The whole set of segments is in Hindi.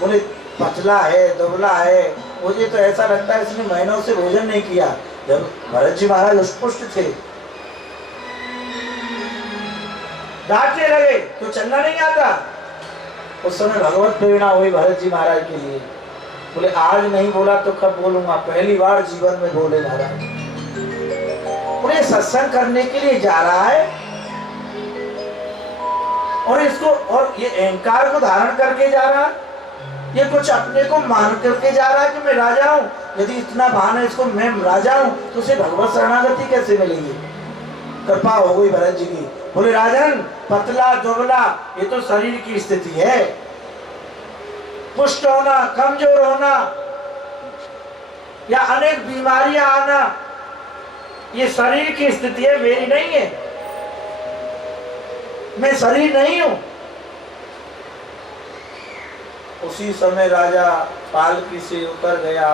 बोले पतला है, दुबला है, मुझे तो ऐसा लगता है इसने महीनों से भोजन नहीं किया। जब भरत जी महाराज पुष्ट थे, डांटने लगे तो चलना नहीं आता। उस समय भगवत प्रेरणा हुई भरत जी महाराज के लिए। बोले आज नहीं बोला तो कब बोलूंगा, पहली बार जीवन में बोले महाराज। बोले सत्संग करने के लिए जा रहा है और इसको, और ये अहंकार को धारण करके जा रहा है, ये कुछ अपने को मान करके जा रहा है कि मैं राजा हूं। यदि इतना भान है इसको मैं राजा हूं तो उसे भगवत शरणागति कैसे मिलेगी? कृपा हो गई भरत जी की। बोले राजन, पतला दुबला ये तो शरीर की स्थिति है, पुष्ट होना, कमजोर होना या अनेक बीमारियां आना ये शरीर की स्थिति है, मेरी नहीं है। मैं शरीर नहीं हूं। उसी समय राजा पालकी से उतर गया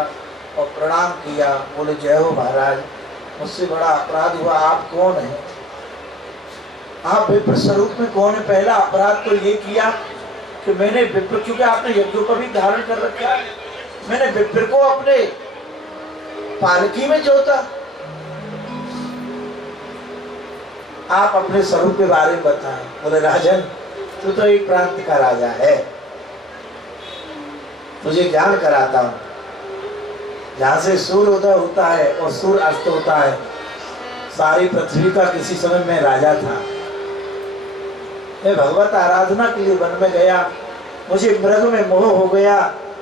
और प्रणाम किया। बोले जय हो महाराज, मुझसे बड़ा अपराध हुआ। आप कौन है? आप विप्र स्वरूप में कौन है? पहला अपराध तो ये किया कि मैंने विप्र, क्योंकि आपने यज्ञोपवीत धारण कर रखा है, मैंने विप्र को अपने पालकी में जोता। आप अपने स्वरूप के बारे में बताएं। बोले राजन, तू तो एक प्रांत का राजा है, तुझे ज्ञान कराता हूं। जहां से सूर्य उदय होता है और सूर्य अस्त होता है, सारी पृथ्वी का किसी समय मैं राजा था। मैं भगवत आराधना के लिए वन में गया, मुझे मृग में मोह हो गया,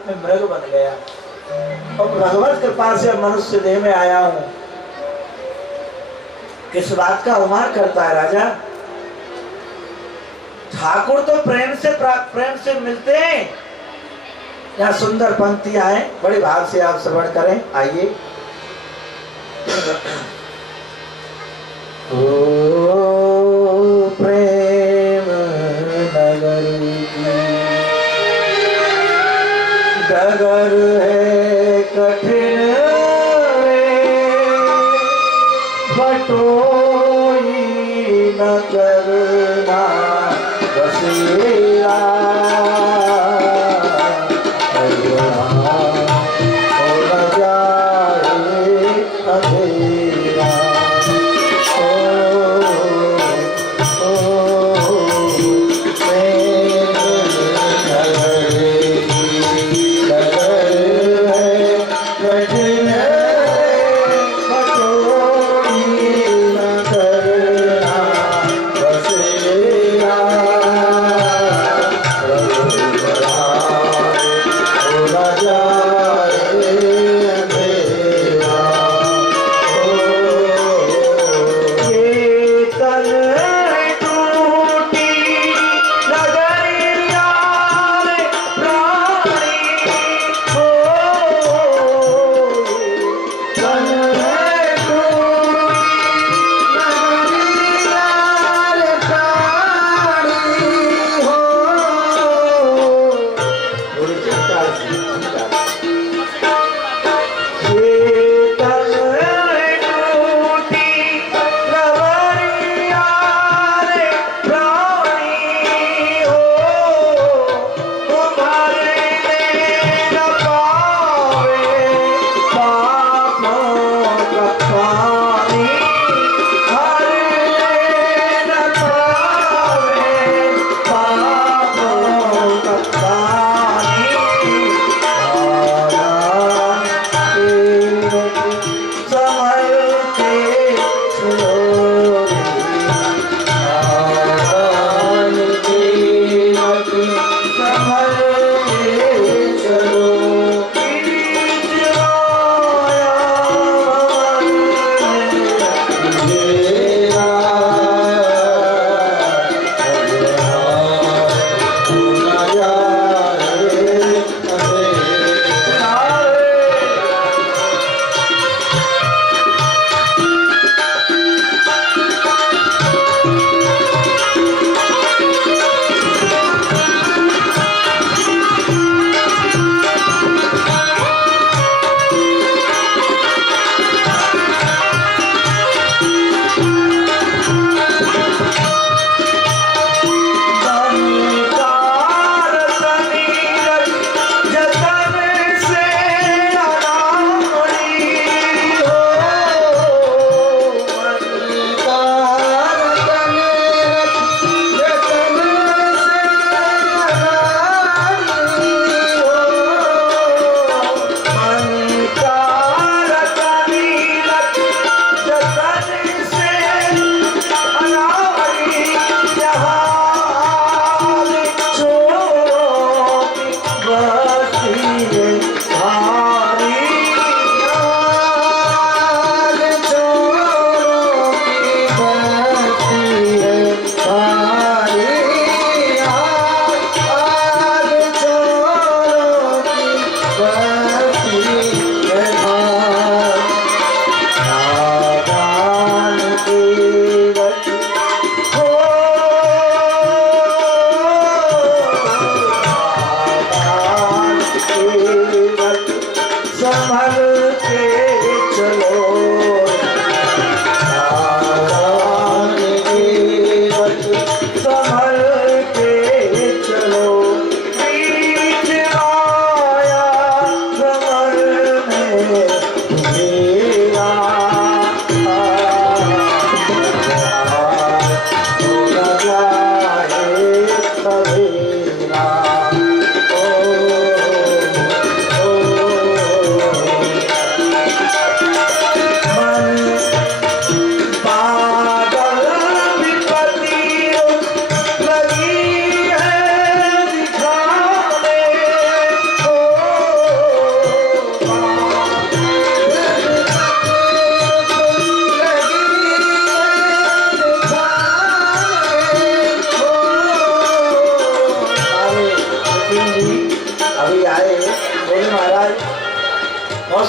मैं मृग बन गया और भगवत कृपा से मनुष्य देह में आया हूं। किस बात का अवमान करता है राजा? ठाकुर तो प्रेम से मिलते हैं। यहाँ सुंदर पंक्तियां हैं, बड़े भाव से आप श्रवण करें। आइए। ओ प्रेम नगर की डगर है कठिन बटोई न करना बसेरा।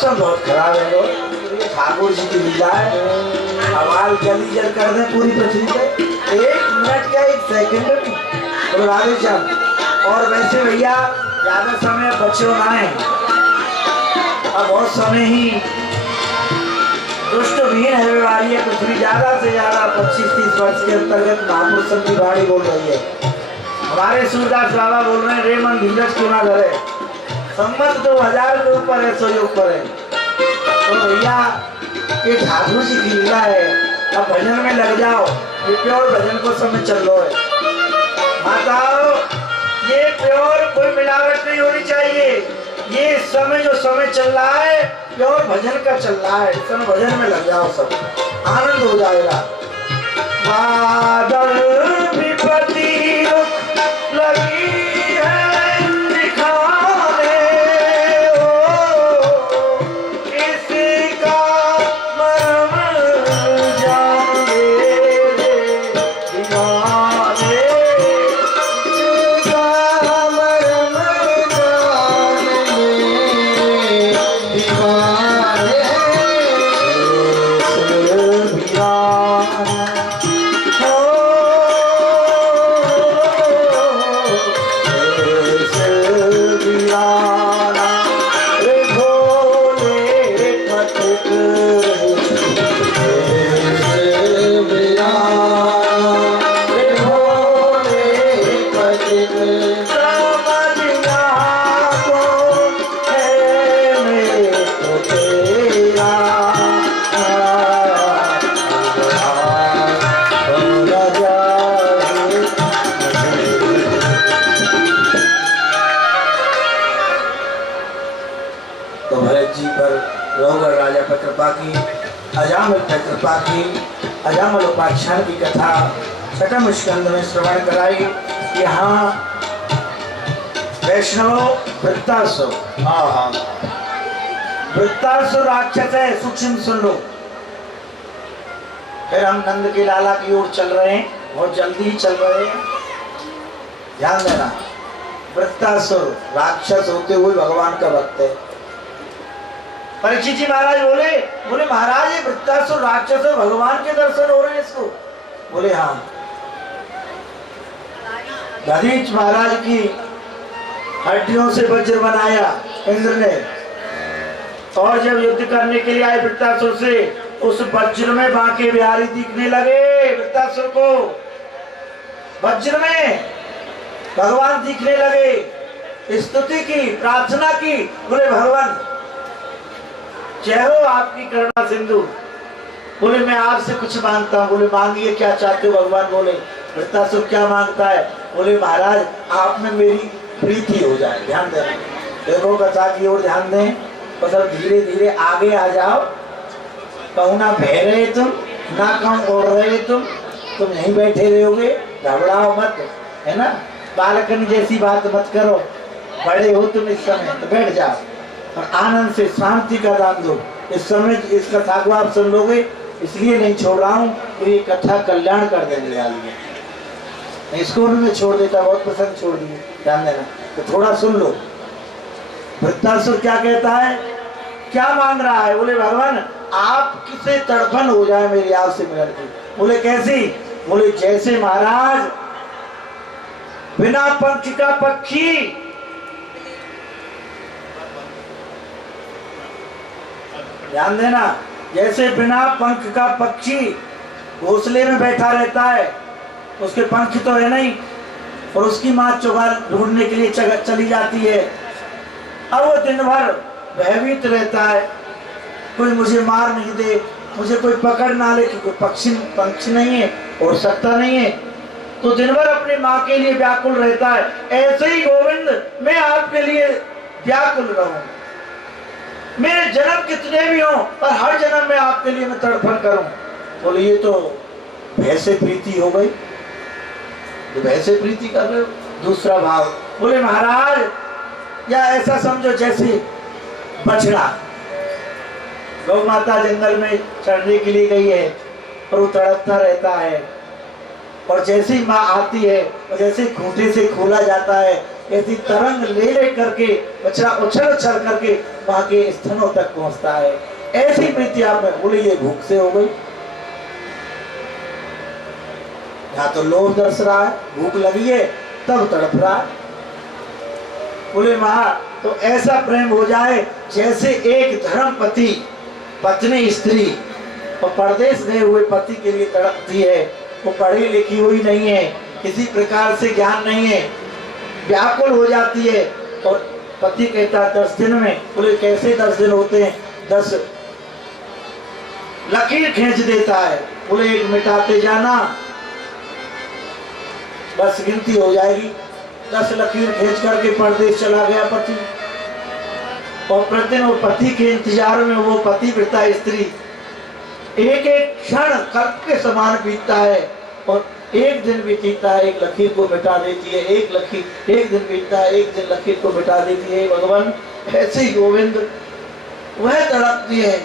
मौसम बहुत खराब है लोग, ठाकुर जी की लीला है, हवाल जल्दी जल कर दें पूरी पृथ्वी पे, 1 मिनट क्या 1 सेकंड नहीं, तो राधे श्याम। और वैसे भैया ज्यादा समय बच्चों ना है, अब बहुत समय ही दुष्ट भीड़ है वाली है पृथ्वी, ज्यादा से ज्यादा 25-30 वर्ष के अंतर्गत महापुरुषों की वाणी बोल रही है। हमारे सूरदास बाबा बोल रहे हैं, रे मन धीरज क्यों ना धरे, संबंध 2000 के ऊपर है, 100 के ऊपर है। तो भैया ये ठाकुर जी की लीला है, अब भजन में लग जाओ, ये प्योर भजन को समय चल रहा है। माताओं ये प्योर कोई मिलावट नहीं होनी चाहिए, ये समय जो समय चल रहा है प्योर भजन का चल रहा है, इस समय भजन में लग जाओ, सब आनंद हो जाएगा। बादल विपत्ति लगी है दिखाने, इसका मर्म जाने दीवाने, इसका मर्म जाने दीवाने, अजामिल पर कृपा की, अजामिल उपाख्यान की कथा छठम स्कंद में श्रवण कराई। यहाँ वैष्णव वृत्तासुर, वृत्तासुर राक्षस है, सूक्ष्म सुन लो। फिर हम नंद के लाला की ओर चल रहे हैं, बहुत जल्दी ही चल रहे हैं, ध्यान देना। वृत्तासुर राक्षस होते हुए भगवान का भक्त है। परीक्षित जी महाराज बोले महाराज ये वृत्तासुर राक्षस है, भगवान के दर्शन हो रहे हैं इसको? बोले हाँ। दधीच महाराज की हड्डियों से वज्र बनाया इंद्र ने, और जब युद्ध करने के लिए आए वृत्तासुर से, उस वज्र में बांके बिहारी दिखने लगे। वृत्तासुर को वज्र में भगवान दिखने लगे। स्तुति की, प्रार्थना की, बोले भगवान जय हो आपकी करुणा सिंधु। बोले मैं आपसे कुछ मांगता हूँ। बोले मांगिए, क्या चाहते हो? भगवान बोले वृत्तासुर क्या मांगता है? बोले महाराज आप में मेरी प्रीति हो जाए। ध्यान देना, देखो कथा की ओर ध्यान दें, मतलब धीरे धीरे आगे आ जाओ। कहूँ ना बह रहे तुम, ना कहूँ ओढ़ रहे तुम यहीं बैठे रहोगे, घबराओ मत, है ना। बालकन जैसी बात मत करो, बड़े हो तुम इस समय, तो बैठ जाओ और आनंद से शांति का दान दो। इस समय इस कथा को आप सुन लोगे, इसलिए नहीं छोड़ रहा हूँ तो ये कथा कल्याण कर देने वाली है। इसको भी मैं छोड़ देता, बहुत पसंद छोड़ दिए, ध्यान देना। तो थोड़ा सुन लो, वृत्तासुर क्या कहता है, क्या मांग रहा है? बोले भगवान आप किसे तड़पन हो जाए मेरी आपसे मिलन की। बोले कैसी? बोले जैसे महाराज बिना पंख का पक्षी ध्यान देना, जैसे बिना पंख का पक्षी घोंसले में बैठा रहता है, उसके पंख तो है नहीं, और उसकी माँ चुगार ढूंढने के लिए चली जाती है। अब वो दिन भर भयभीत रहता है, कोई मुझे मार नहीं दे, मुझे कोई पकड़ ना ले, कोई पक्षी नहीं है, उड़ सकता नहीं है, तो दिन भर अपनी माँ के लिए व्याकुल रहता है। ऐसे ही गोविंद मैं आपके लिए व्याकुल रहूं, मेरे जन्म कितने भी हों और हर जन्म में आपके लिए मैं तड़फन करूं। बोले ये तो वैसे प्रीति हो गई, तो वैसे प्रीति कर रहे हो। दूसरा भाव, बोले महाराज या ऐसा समझो जैसे बछड़ा गौ माता जंगल में चढ़ने के लिए गई है और वो तड़पता रहता है, और जैसे ही माँ आती है और जैसे खूंटे से खोला जाता है ऐसी तरंग ले ले करके बछड़ा उछल उछल करके वहां के स्तनों तक पहुंचता है। ऐसी प्रीति आप में। बोले ये भूख से हो गई, यहाँ तो लोभ दर्श रहा है, भूख लगी है तब तड़प रहा है। बोले मां तो ऐसा प्रेम हो जाए जैसे एक धर्मपति पत्नी स्त्री और परदेश गए हुए पति के लिए तड़पती है। वो पढ़ी लिखी हुई नहीं है, किसी प्रकार से ज्ञान नहीं है, व्याकुल हो जाती है और पति कहता 10 दिन में। बोले कैसे 10 दिन होते हैं? 10 लकीर खींच देता है। बोले एक मिटाते जाना, बस गिनती हो जाएगी। 10 लकीर खींच करके परदेश चला गया पति, और प्रतिदिन वो पति के इंतजार में वो पतिव्रता स्त्री एक एक क्षण कर्क के समान बीतता है और एक दिन भी बीतता है एक लकीर को मिटा देती है। एक दिन बीतता है एक दिन लकीर को मिटा देती है। भगवान ऐसे ही गोविंद वह तड़पती है।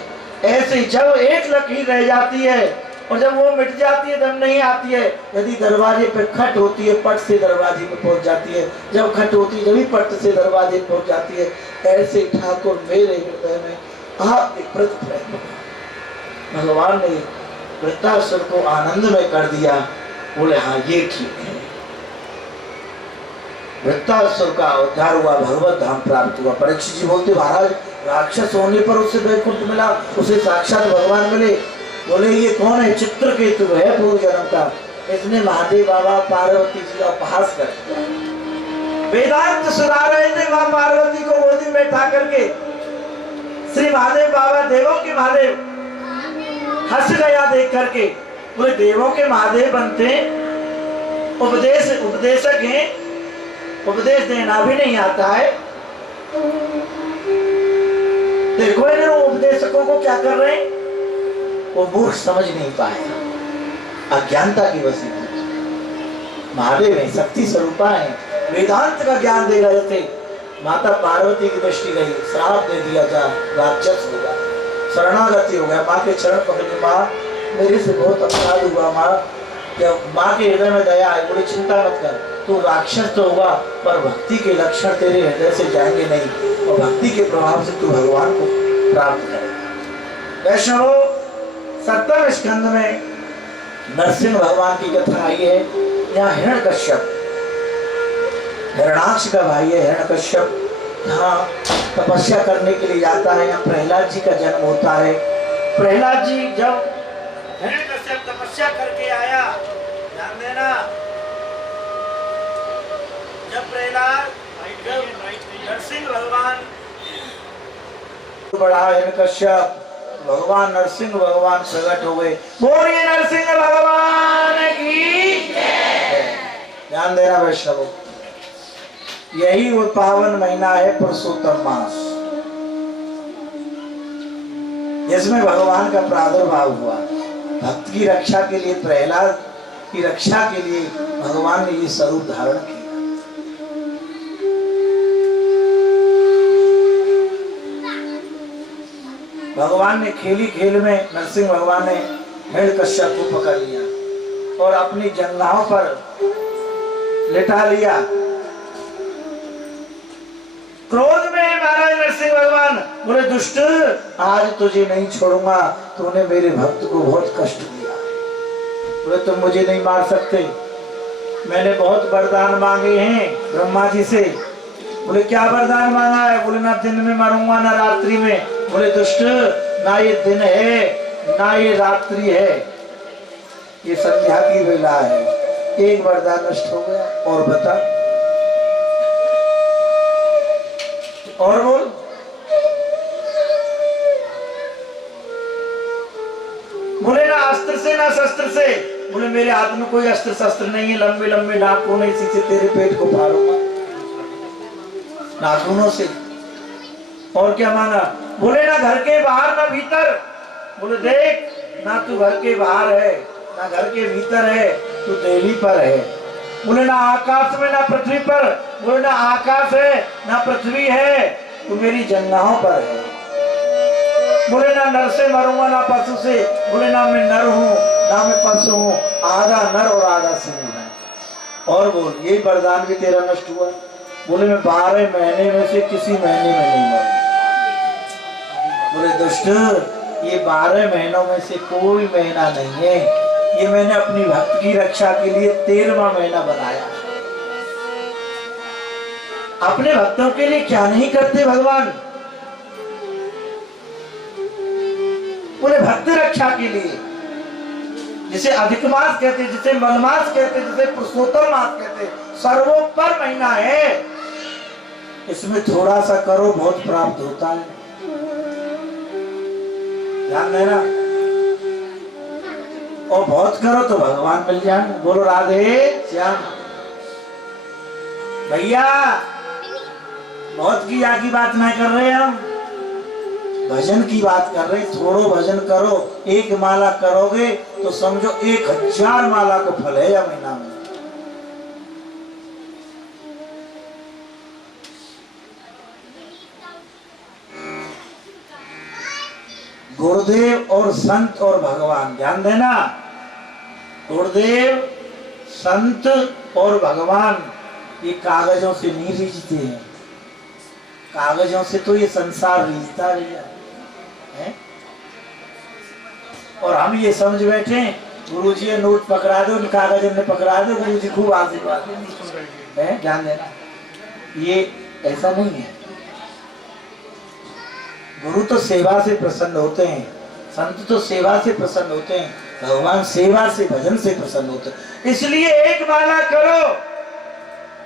ऐसे ही जब एक लकीर रह जाती है और जब वो मिट जाती है दम नहीं आती है। यदि दरवाजे पे खट होती है पट से दरवाजे पे पहुंच जाती है, जब खट होती है जब पट से दरवाजे पहुंच जाती है। ऐसे ठाकुर मेरे हृदय में आप प्रति प्रेम। भगवान ने वृत्तासुर को आनंद में कर दिया। बोले हाँ ये ठीक है। वृत्तासुर का उद्धार हुआ, भगवत धाम प्राप्त हुआ। परीक्षित जी बोलते महाराज राक्षस होने पर उसे वैकुंठ मिला, उसे साक्षात भगवान मिले। बोले ये कौन है? चित्रकेतु है पूर्व जन्म का। इसने महादेव बाबा पार्वती जी का उपहास कर वेदांत सुना रहे थे। वहां पार्वती को गोदी में बैठा करके श्री महादेव बाबा देवों के महादेव हंस गया देख करके। बोले देवों के महादेव बनते उपदेशक हैं, उपदेश देना भी नहीं आता है। देखो इन उपदेशकों को क्या कर रहे हैं, वो मूर्ख समझ नहीं पाएगा, अज्ञानता की वजह से। महादेव है, शक्ति स्वरूपा है, वेदांत का ज्ञान दे रहे थे। माता पार्वती की दृष्टि गई, श्राप दे दिया, जा राक्षस होगा, शरणागति हो गया। माँ के चरण पकड़े, माँ मेरे से बहुत अपराध हुआ माँ। माँ के हृदय में दया है। बोले चिंता मत कर, तू राक्षस तो होगा पर भक्ति के लक्षण तेरे हृदय से जाएंगे नहीं और भक्ति के प्रभाव से तू भगवान को प्राप्त करेगा। वैष्णवो 7वें स्कंद में नरसिंह भगवान की कथा आई है। यहाँ हिरण्यकश्यप हिरणाक्ष का भाई है हिरण्यकश्यप, यहाँ तपस्या करने के लिए जाता है। यहाँ प्रहलाद जी का जन्म होता है। प्रहलाद जी जब हिरण्यकश्यप तपस्या करके आया, ध्यान देना, जब प्रहलाद नरसिंह भगवान बड़ा हिरण्यकश्यप भगवान नरसिंह भगवान प्रकट हो गए। बोलिए नरसिंह भगवान की जय। ध्यान देना वैष्णव, यही वो पावन महीना है पुरुषोत्तम मास, जिसमें भगवान का प्रादुर्भाव हुआ। भक्त की रक्षा के लिए, प्रहलाद की रक्षा के लिए भगवान ने ये स्वरूप धारण किया। भगवान ने खेली खेल में नरसिंह भगवान ने हिरण्यकश्यप को पकड़ लिया और अपनी जंघाओं पर लिटा लिया। क्रोध में महाराज नरसिंह भगवान बोले दुष्ट, आज तुझे नहीं छोड़ूंगा, तूने मेरे भक्त को बहुत कष्ट दिया। बोले तुम मुझे नहीं मार सकते, मैंने बहुत वरदान मांगे हैं ब्रह्मा जी से। बोले क्या वरदान मांगा है? बोले ना दिन में मरूंगा ना रात्रि में। बोले दुष्ट, ना ये दिन है ना ये रात्रि है, ये संध्या की वेला है। एक वरदान नष्ट हो गया। और बता, और बोल। बोले ना अस्त्र से ना शस्त्र से। बोले मेरे हाथ में कोई अस्त्र शस्त्र नहीं है, लंबे लंबे नाखून है, इसी से तेरे पेट को फाड़ूंगा नाखूनों से। और क्या मांगा? बोले ना घर के बाहर ना भीतर। बोले देख, ना तू घर के बाहर है ना घर के भीतर है, तू देवी पर है। बोले ना आकाश में ना पृथ्वी पर। बोले ना आकाश है ना पृथ्वी है, तू मेरी जंघाओं पर है। बोले ना नर से मरूंगा ना पशु से। बोले ना मैं नर हूँ ना मैं पशु हूँ, आधा नर और आधा सिंह है। और बोल, ये वरदान भी तेरा नष्ट हुआ। बोले मैं 12 महीने में से किसी महीने में नहीं मरूं। बोले दुष्ट, ये 12 महीनों में से कोई महीना नहीं है, ये मैंने अपनी भक्त की रक्षा के लिए 13वां महीना बनाया। अपने भक्तों के लिए क्या नहीं करते भगवान। बोले भक्त रक्षा के लिए, जिसे अधिक मास कहते, जिसे मलमास कहते, जिसे पुरुषोत्तम मास कहते, सर्वोपर महीना है, इसमें थोड़ा सा करो बहुत प्राप्त होता है। ध्यान देना, और बहुत करो तो भगवान मिल जाए। बोलो राधे श्याम। भैया बहुत किया की बात नहीं कर रहे हम, भजन की बात कर रहे। थोड़ो भजन करो, एक माला करोगे तो समझो 1000 माला को फल है या महीना में। गुरुदेव और संत और भगवान, ध्यान देना, गुरुदेव संत और भगवान ये कागजों से नहीं रीझते हैं। कागजों से तो ये संसार रीझता भैया है। और हम ये समझ बैठे गुरुजी ने नोट पकड़ा दो, कागज ने पकड़ा दो, गुरुजी खूब आशीर्वाद है। ध्यान देना, ये ऐसा नहीं है। गुरु तो सेवा से प्रसन्न होते हैं, संत तो सेवा से प्रसन्न होते हैं, भगवान सेवा से भजन से प्रसन्न होते हैं। इसलिए एक माला करो,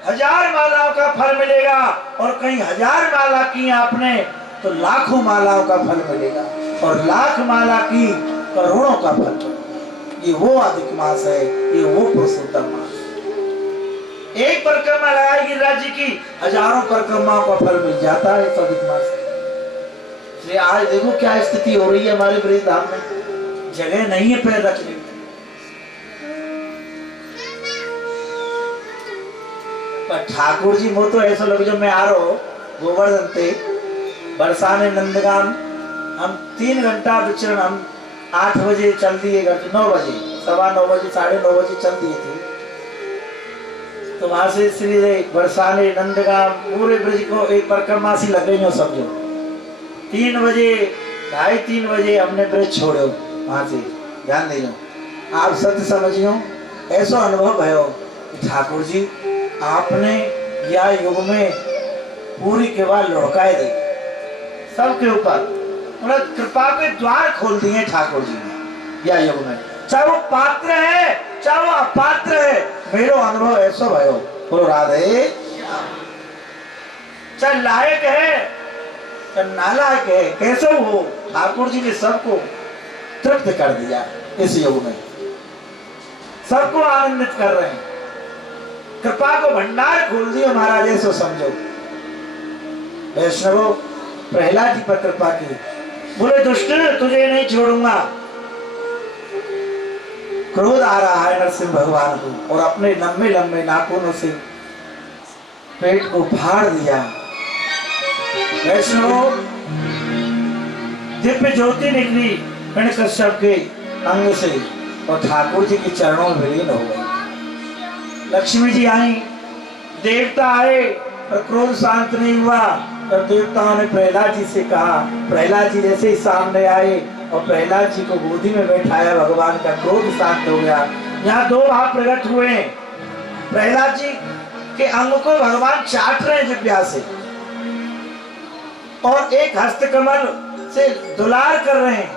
1000 मालाओं का फल मिलेगा, और कहीं 1000 माला की आपने तो लाखों मालाओं का फल मिलेगा, और लाख माला की करोड़ों का फल मिलेगा। ये वो अधिक मास है, ये वो पुरुषोत्तम मास। एक परिक्रमा लगाएगी राज्य की, हजारों परिक्रमाओं का फल मिल जाता है इस अधिक मास से। आज देखो क्या स्थिति हो रही है हमारे ब्रज धाम में, जगह नहीं है पैर रखने में। पर ठाकुर जी वो तो ऐसा लगे, जो मैं आ रहा हूँ गोवर्धन थे बरसाने नंदगाम, हम 3 घंटा विचरण, हम 8 बजे चल दिए घर से, 9 बजे, 9:15 बजे, 9:30 बजे चल दिए थे। तो वहां से श्री बरसाने नंदगाम पूरे ब्रज को एक परिक्रमा सी लग गई हो समझो। 3 बजे 2:30-3 बजे हमने ब्रज छोड़ो वहां से। ध्यान दे आप सत्य समझियो, ऐसा अनुभव भयो कि ठाकुर जी आपने या युग में पूरी कृपा लुढ़काए दी सबके ऊपर, मतलब कृपा के द्वार खोल दिए ठाकुर जी ने या युग में, चाहे वो पात्र है चाहे वो अपात्र है। मेरा अनुभव ऐसा भयो। बोलो राधे। चाहे लायक है चाहे नालायक है, कैसे हो ठाकुर जी ने सबको तृप्त कर दिया। इस युग में सबको आनंदित कर रहे हैं, कृपा को भंडार खोल दिया महाराज, ऐसा समझो। वैष्णवों प्रहलाद जी पर कृपा की, बोले दुष्ट तुझे नहीं छोड़ूंगा। क्रोध आ रहा है नरसिंह भगवान को, और अपने लंबे लंबे नाखूनों से पेट को फाड़ दिया। वैष्णवों दिव्य ज्योति निकली हिरण्यकश्यप के अंग से और ठाकुर जी के चरणों में विलीन हो गई। लक्ष्मी जी आई, देवता आए, पर क्रोध शांत नहीं हुआ। तब देवताओं ने प्रहलाद जी से कहा, प्रहलाद जी जैसे ही सामने आए और प्रहलाद जी को गोदी में बैठाया, भगवान का क्रोध शांत हो गया। यहाँ 2 भाव प्रकट हुए। प्रहलाद जी के अंग को भगवान चाट रहे हैं जिह्वा से, और एक हस्तकमल से दुलार कर रहे हैं।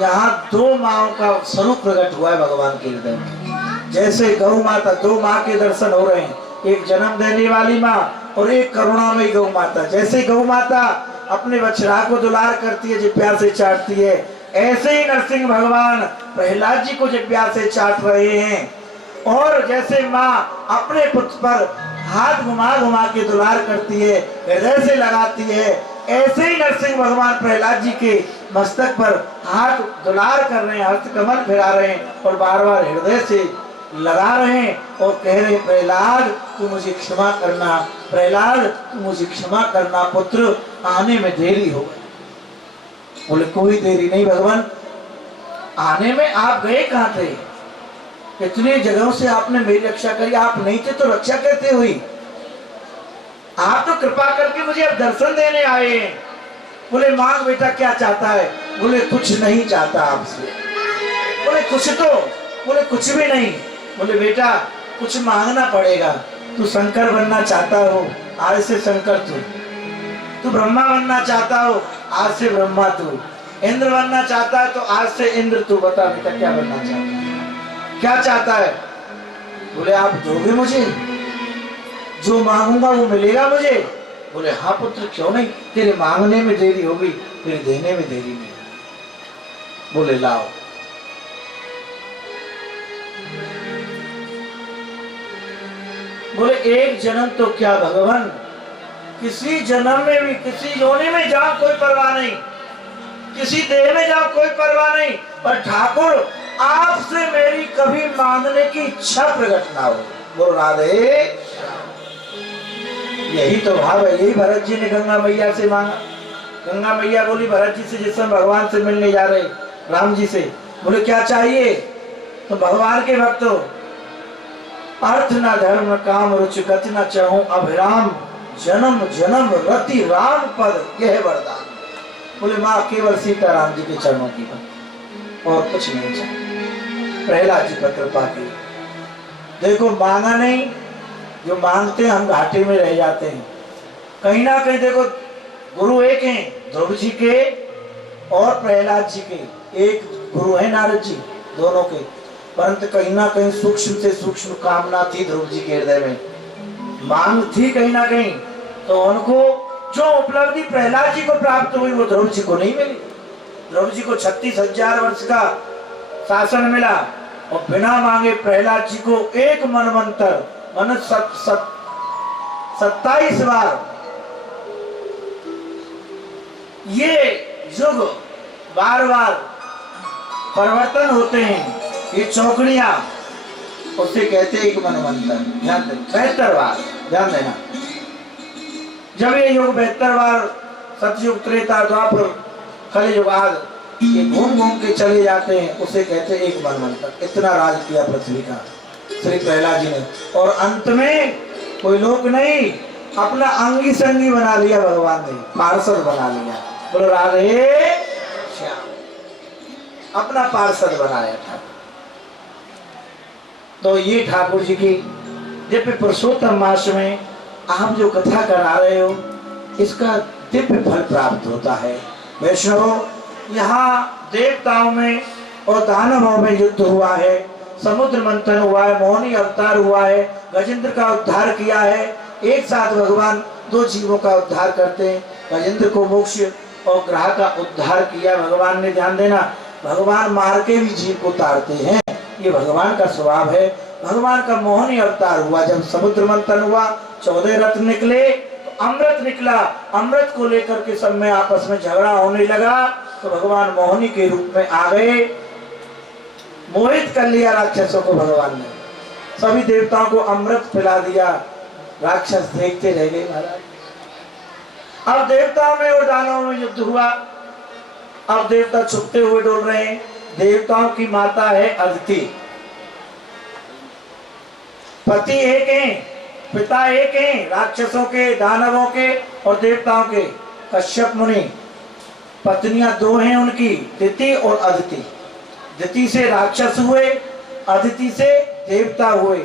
यहाँ 2 माओं का स्वरूप प्रकट हुआ है भगवान के हृदय में। जैसे गौ माता, 2 माँ के दर्शन हो रहे हैं, एक जन्म देने वाली माँ और एक करुणामयी गौ माता। जैसे गौ माता अपने बछड़ा को दुलार करती है, जिह्वा से चाटती है, ऐसे ही नरसिंह भगवान प्रहलाद जी को जिह्वा से चाट रहे हैं। और जैसे माँ अपने पुत्र पर हाथ घुमा घुमा के दुलार करती है, हृदय से लगाती है, ऐसे ही नरसिंह भगवान प्रहलाद जी के मस्तक पर हाथ दुलार कर रहे हैं, हस्तकमल फिरा रहे हैं और बार बार हृदय से लगा रहे हैं और कह रहे हैं, प्रहलाद तू मुझे क्षमा करना, प्रहलाद तू मुझे क्षमा करना, पुत्र आने में देरी हो गई। बोले कोई देरी नहीं भगवान, आने में आप गए कहाँ थे? इतनी जगहों से आपने मेरी रक्षा करी, आप नहीं थे तो रक्षा कैसे हुई? आप तो कृपा करके मुझे अब दर्शन देने आए हैं। बोले मांग बेटा क्या चाहता है? बोले कुछ नहीं चाहता आपसे। बोले कुछ तो? बोले कुछ भी नहीं। बोले बेटा कुछ मांगना पड़ेगा। तू शंकर बनना चाहता हो, आज से शंकर तू ब्रह्मा बनना चाहता हो, आज से ब्रह्मा तू, इंद्र बनना चाहता है तो आज से इंद्र तू। बता बेटा क्या बनना चाहता है, क्या चाहता है? बोले आप दोगे मुझे, जो मांगूंगा वो मिलेगा मुझे। बोले हाँ पुत्र क्यों नहीं, तेरे मांगने में देरी होगी, फिर देने में देरी नहीं। बोले लाओ। बोले एक जन्म तो क्या भगवान, किसी जन्म में भी, किसी योनि में जाओ कोई परवाह नहीं, किसी देह में जाओ कोई परवाह नहीं, पर ठाकुर आपसे मेरी कभी मांगने की इच्छा प्रकट ना हो। बोलो राधे। यही तो भाव है, यही भरत जी ने गंगा मैया से मांगा। गंगा मैया बोली भरत जी से जिस समय भगवान से मिलने जा रहे राम जी से, बोले क्या चाहिए? तो भगवान के भक्त हो, अर्थ न धर्म न काम रुचि गति न चाहूं, अभिराम जन्म जन्म रति राम पद यह वरदान। बोले माँ केवल सीताराम जी के चरणों की बात, और कुछ नहीं चाहिए। प्रहलाद जी पर कृपा की। देखो मांगा नहीं, जो मांगते हैं हम घाटे में रह जाते हैं। कहीं ना कहीं देखो गुरु एक हैं, ध्रुव जी के और प्रहलाद जी के, एक गुरु है नारद जी, दोनों के, परंतु कहीं ना कहीं सूक्ष्म से सूक्ष्म कामना थी ध्रुव जी के हृदय में, मांग थी कहीं ना कहीं। तो उनको जो उपलब्धि प्रहलाद जी को प्राप्त हुई वो ध्रुव जी को नहीं मिली। ध्रुव जी को 36,000 वर्ष का शासन मिला और बिना मांगे प्रहलाद जी को एक मनवंतर मन 27 बार ये युग बार बार परिवर्तन होते हैं, ये चौकड़ियां, उससे कहते हैं एक मनवंतर। ध्यान देना, 72 बार, ध्यान देना। जब ये युग 72 बार सतयुग त्रेता द्वापर कलयुग आदि ये घूम घूम के चले जाते हैं, उसे कहते हैं एक मनवंतर। इतना राज किया पृथ्वी का श्री प्रहलाद जी ने, और अंत में कोई लोक नहीं, अपना अंगी संगी बना लिया भगवान ने, पार्षद बना लिया। बोलो राधे श्याम, अपना पार्षद बनाया था। तो ये ठाकुर जी की दिव्य पुरुषोत्तम मास में आप जो कथा करा रहे हो, इसका दिव्य फल प्राप्त होता है। वैष्णव, यहाँ देवताओं में और दानवों में युद्ध हुआ है, समुद्र मंथन हुआ है, मोहिनी अवतार हुआ है, गजेंद्र का उद्धार किया है। एक साथ भगवान दो जीवों का उद्धार करते हैं, गजेंद्र को मोक्ष और ग्रह का उद्धार किया भगवान ने। ध्यान देना, भगवान मार के भी जीव को उतारते हैं, ये भगवान का स्वभाव है। भगवान का मोहिनी अवतार हुआ, जब समुद्र मंथन हुआ, 14 रत्न निकले, तो अमृत निकला। अमृत को लेकर के सब में आपस में झगड़ा होने लगा, तो भगवान मोहिनी के रूप में आ गए, मोहित कर लिया राक्षसों को भगवान ने, सभी देवताओं को अमृत पिला दिया। राक्षस देखते रह गए महाराज। अब देवताओं में और दानवों में युद्ध हुआ। अब देवता छुपते हुए डोल रहे हैं। देवताओं की माता है अदिति, पति एक हैं, पिता एक हैं, राक्षसों के, दानवों के और देवताओं के। कश्यप मुनि, पत्नियां दो हैं उनकी, दिति और अदिति। दिति से राक्षस हुए, अदिति से देवता हुए।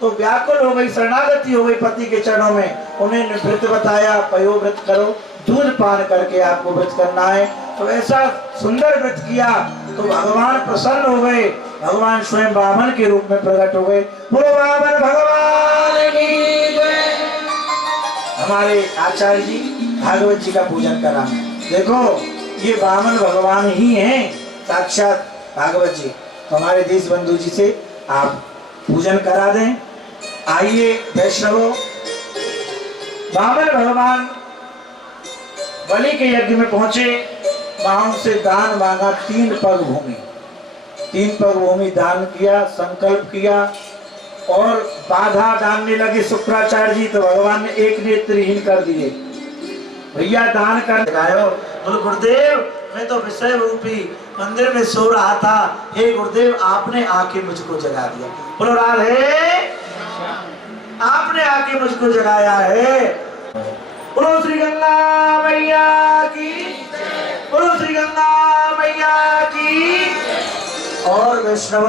तो व्याकुल हो गई, शरणागति हो गई पति के चरणों में। उन्हें व्रत बताया, पयो व्रत करो, दूध पान करके आपको व्रत करना है। तो ऐसा सुंदर व्रत किया तो भगवान प्रसन्न हो गए, भगवान स्वयं वामन के रूप में प्रकट हो गए। बोलो वामन भगवान की जय। हमारे आचार्य जी भागवत जी का पूजन करा। देखो ये वामन भगवान ही हैं, साक्षात भागवत जी। तो हमारे देश बंधु जी से आप पूजन करा दें। आइए वैष्णवों, वामन भगवान बलि के यज्ञ में पहुंचे, वहां से दान मांगा 3 पग भूमि। 3 पग भूमि दान किया, संकल्प किया और बाधा डालने लगे शुक्राचार्य जी। तो भगवान ने एक नेत्रहीन कर दिए, भैया दान कर दिखाओ। बोलो गुरुदेव मैं तो विषय रूपी मंदिर में सो रहा था, हे गुरुदेव आपने आके मुझको जगा दिया। बोलो राधे, आपने आके मुझको जगाया है। बोलो श्री गंगा मैया की, बोलो श्री गंगा मैया की। और वैष्णव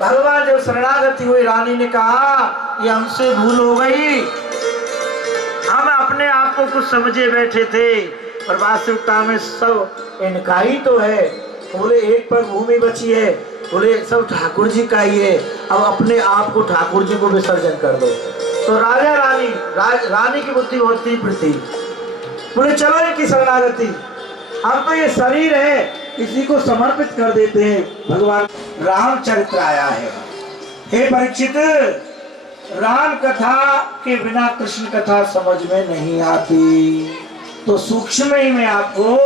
भगवान जब शरणागति हुई, रानी ने कहा ये हमसे भूल हो गई, हम अपने आप को कुछ समझे बैठे थे, पर वास्तविकता में सब इनका ही तो है। बोले एक पर भूमि बची है, बोले सब ठाकुर जी का ही है, अब अपने आप को ठाकुर जी को विसर्जन कर दो। तो राजा रानी रानी की बुद्धि बहुत तीव्र थी, बोले चलो इनकी शरणागति, अब तो ये शरीर है इसी को समर्पित कर देते हैं। भगवान रामचरित्र आया है। हे परीक्षित, राम कथा के बिना कृष्ण कथा समझ में नहीं आती, तो सूक्ष्म ही मैं आपको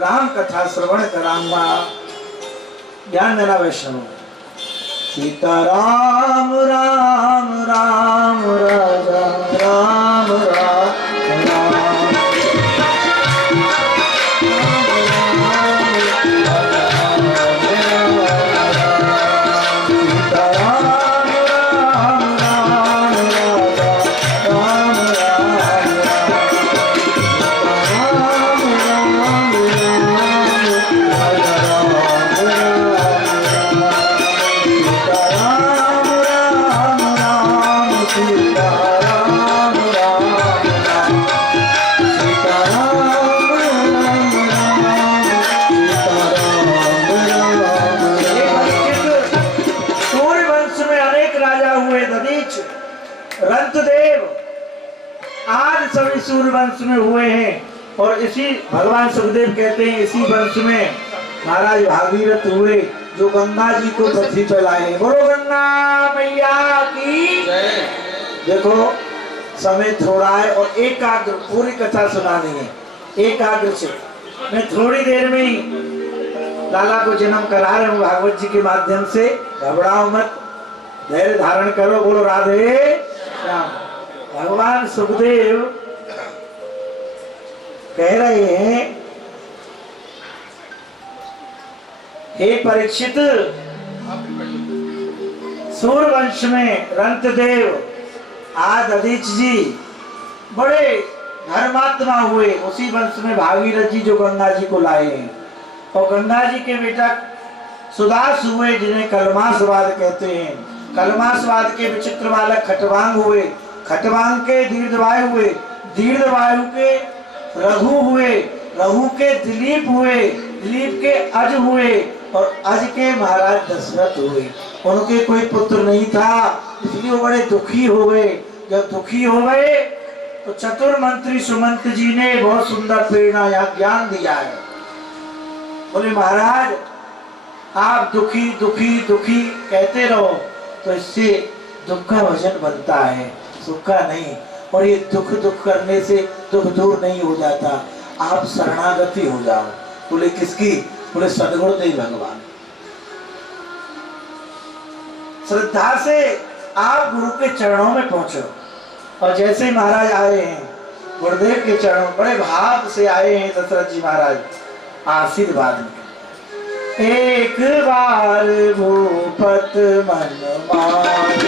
राम कथा श्रवण कराऊंगा। ध्यान देना वैष्णव। सीता राम राम राम राजा राम राम राम। सभी सूर्य वंश में हुए हैं, और इसी भगवान सुखदेव कहते हैं इसी वंश में महाराज भागीरथ हुए, जो गंगा जी को पृथ्वी पर लाए। बोलो गंगा मैया की। देखो समय थोड़ा है और एकाग्र पूरी कथा सुनानी है, एकाग्र से। मैं थोड़ी देर में ही लाला को जन्म करा रहा हूँ भागवत जी के माध्यम से, घबराओ मत, धैर्य धारण करो। बोलो राधे श्याम। भगवान सुखदेव कह रहे हैं, हे परीक्षित, सूर्यवंश में रंतदेव आदि दधीच जी बड़े धर्मात्मा हुए, उसी वंश में भागीरथ जी जो गंगा जी को लाए हैं, और गंगा जी के बेटा सुदास हुए जिन्हें कलमासवाद कहते हैं। कलमासवाद के विचित्र बालक खटवांग हुए, खटवांग के दीर्घवायु हुए, दीर्घवायु के रघु हुए, रघु के दिलीप हुए, दिलीप के अज हुए, और अज के महाराज दशरथ हुए। उनके कोई पुत्र नहीं था, इसलिए वो बड़े दुखी हो गए। जब दुखी हो गए तो चतुर मंत्री सुमंत जी ने बहुत सुंदर प्रेरणा या ज्ञान दिया है। बोले महाराज आप दुखी दुखी दुखी कहते रहो तो इससे दुख का वजन बनता है, सुख का नहीं। और ये दुख दुख करने से दुख दूर नहीं हो जाता, आप शरणागति हो जाओ। बोले किसकी? बोले सदगुरु देव भगवान। श्रद्धा से आप गुरु के चरणों में पहुंचो। और जैसे महाराज आए हैं गुरुदेव के चरणों, बड़े भाव से आए हैं दशरथ जी महाराज आशीर्वाद में। एक बार भूपत मन मान,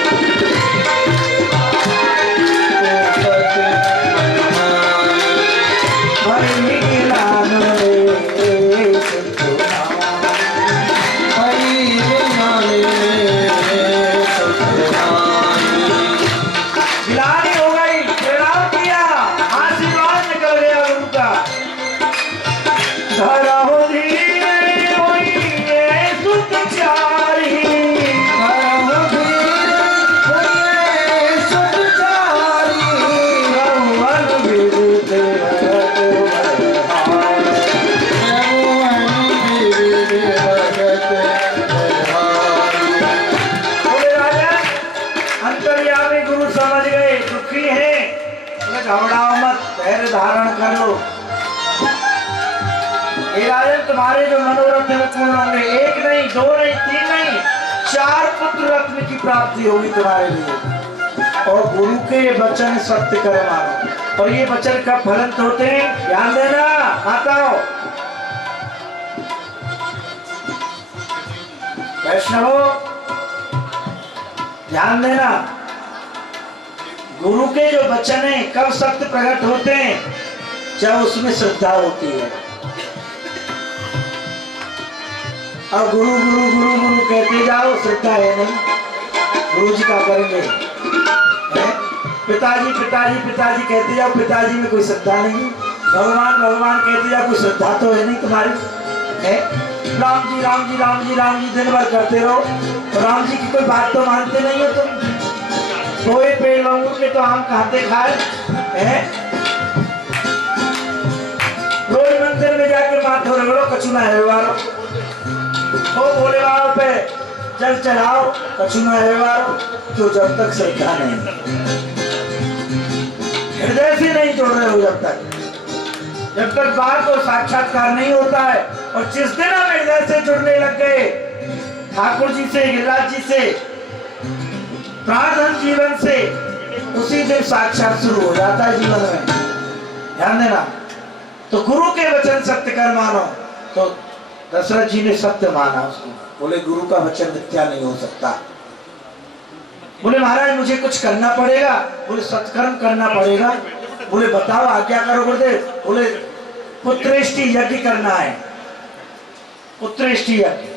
धारण करो। हे राजन तुम्हारे जो मनोरथ है वो पूर्ण होंगे। एक नहीं, दो नहीं, तीन नहीं, 4 पुत्र रत्न की प्राप्ति होगी तुम्हारे लिए। और गुरु के वचन सत्य कर मानो। और ये वचन कब फलित होते हैं? ध्यान देना माताओं, वैष्णवों ध्यान देना। गुरु के जो वचन है कब सत्य प्रकट होते हैं? जब उसमें श्रद्धा होती है। अब गुरु गुरु गुरु गुरु कहते जाओ, श्रद्धा है नहीं, गुरु जी क्या करेंगे? पिताजी पिताजी पिताजी कहते जाओ, पिताजी में कोई श्रद्धा नहीं। भगवान भगवान कहते जाओ, कोई श्रद्धा तो है नहीं तुम्हारी है। राम जी राम जी राम जी राम जी दिन भर करते रहो, तो राम जी की कोई बात तो मानते नहीं हो तुम। सोए पेड़ अंगूर के तो आम खाते खाए हैं। रोज मंदिर में जाकर माथो रगड़ो, कछु ना है वारो। वो भोले बाबा पे जल चढ़ाओ, कछु ना है वारो। तो जब तक श्रद्धा नहीं, हृदय से नहीं जोड़ रहे हो, जब तक बात और साक्षात्कार नहीं होता है। और जिस दिन हम हृदय से जुड़ने लग गए ठाकुर जी से, गिरिराज जी से, प्राणधन जीवन से, उसी दिन साक्षात शुरू हो जाता है जीवन में। ध्यान देना। तो गुरु के वचन सत्य कर मानो। तो दशरथ जी ने सत्य माना उसको। बोले गुरु का वचन मिथ्या नहीं हो सकता। बोले महाराज मुझे कुछ करना पड़ेगा। बोले सत्कर्म करना पड़ेगा। बोले बताओ आज्ञा करो गुरुदेव। बोले पुत्रेष्टि यज्ञ करना है, पुत्रेष्टि यज्ञ।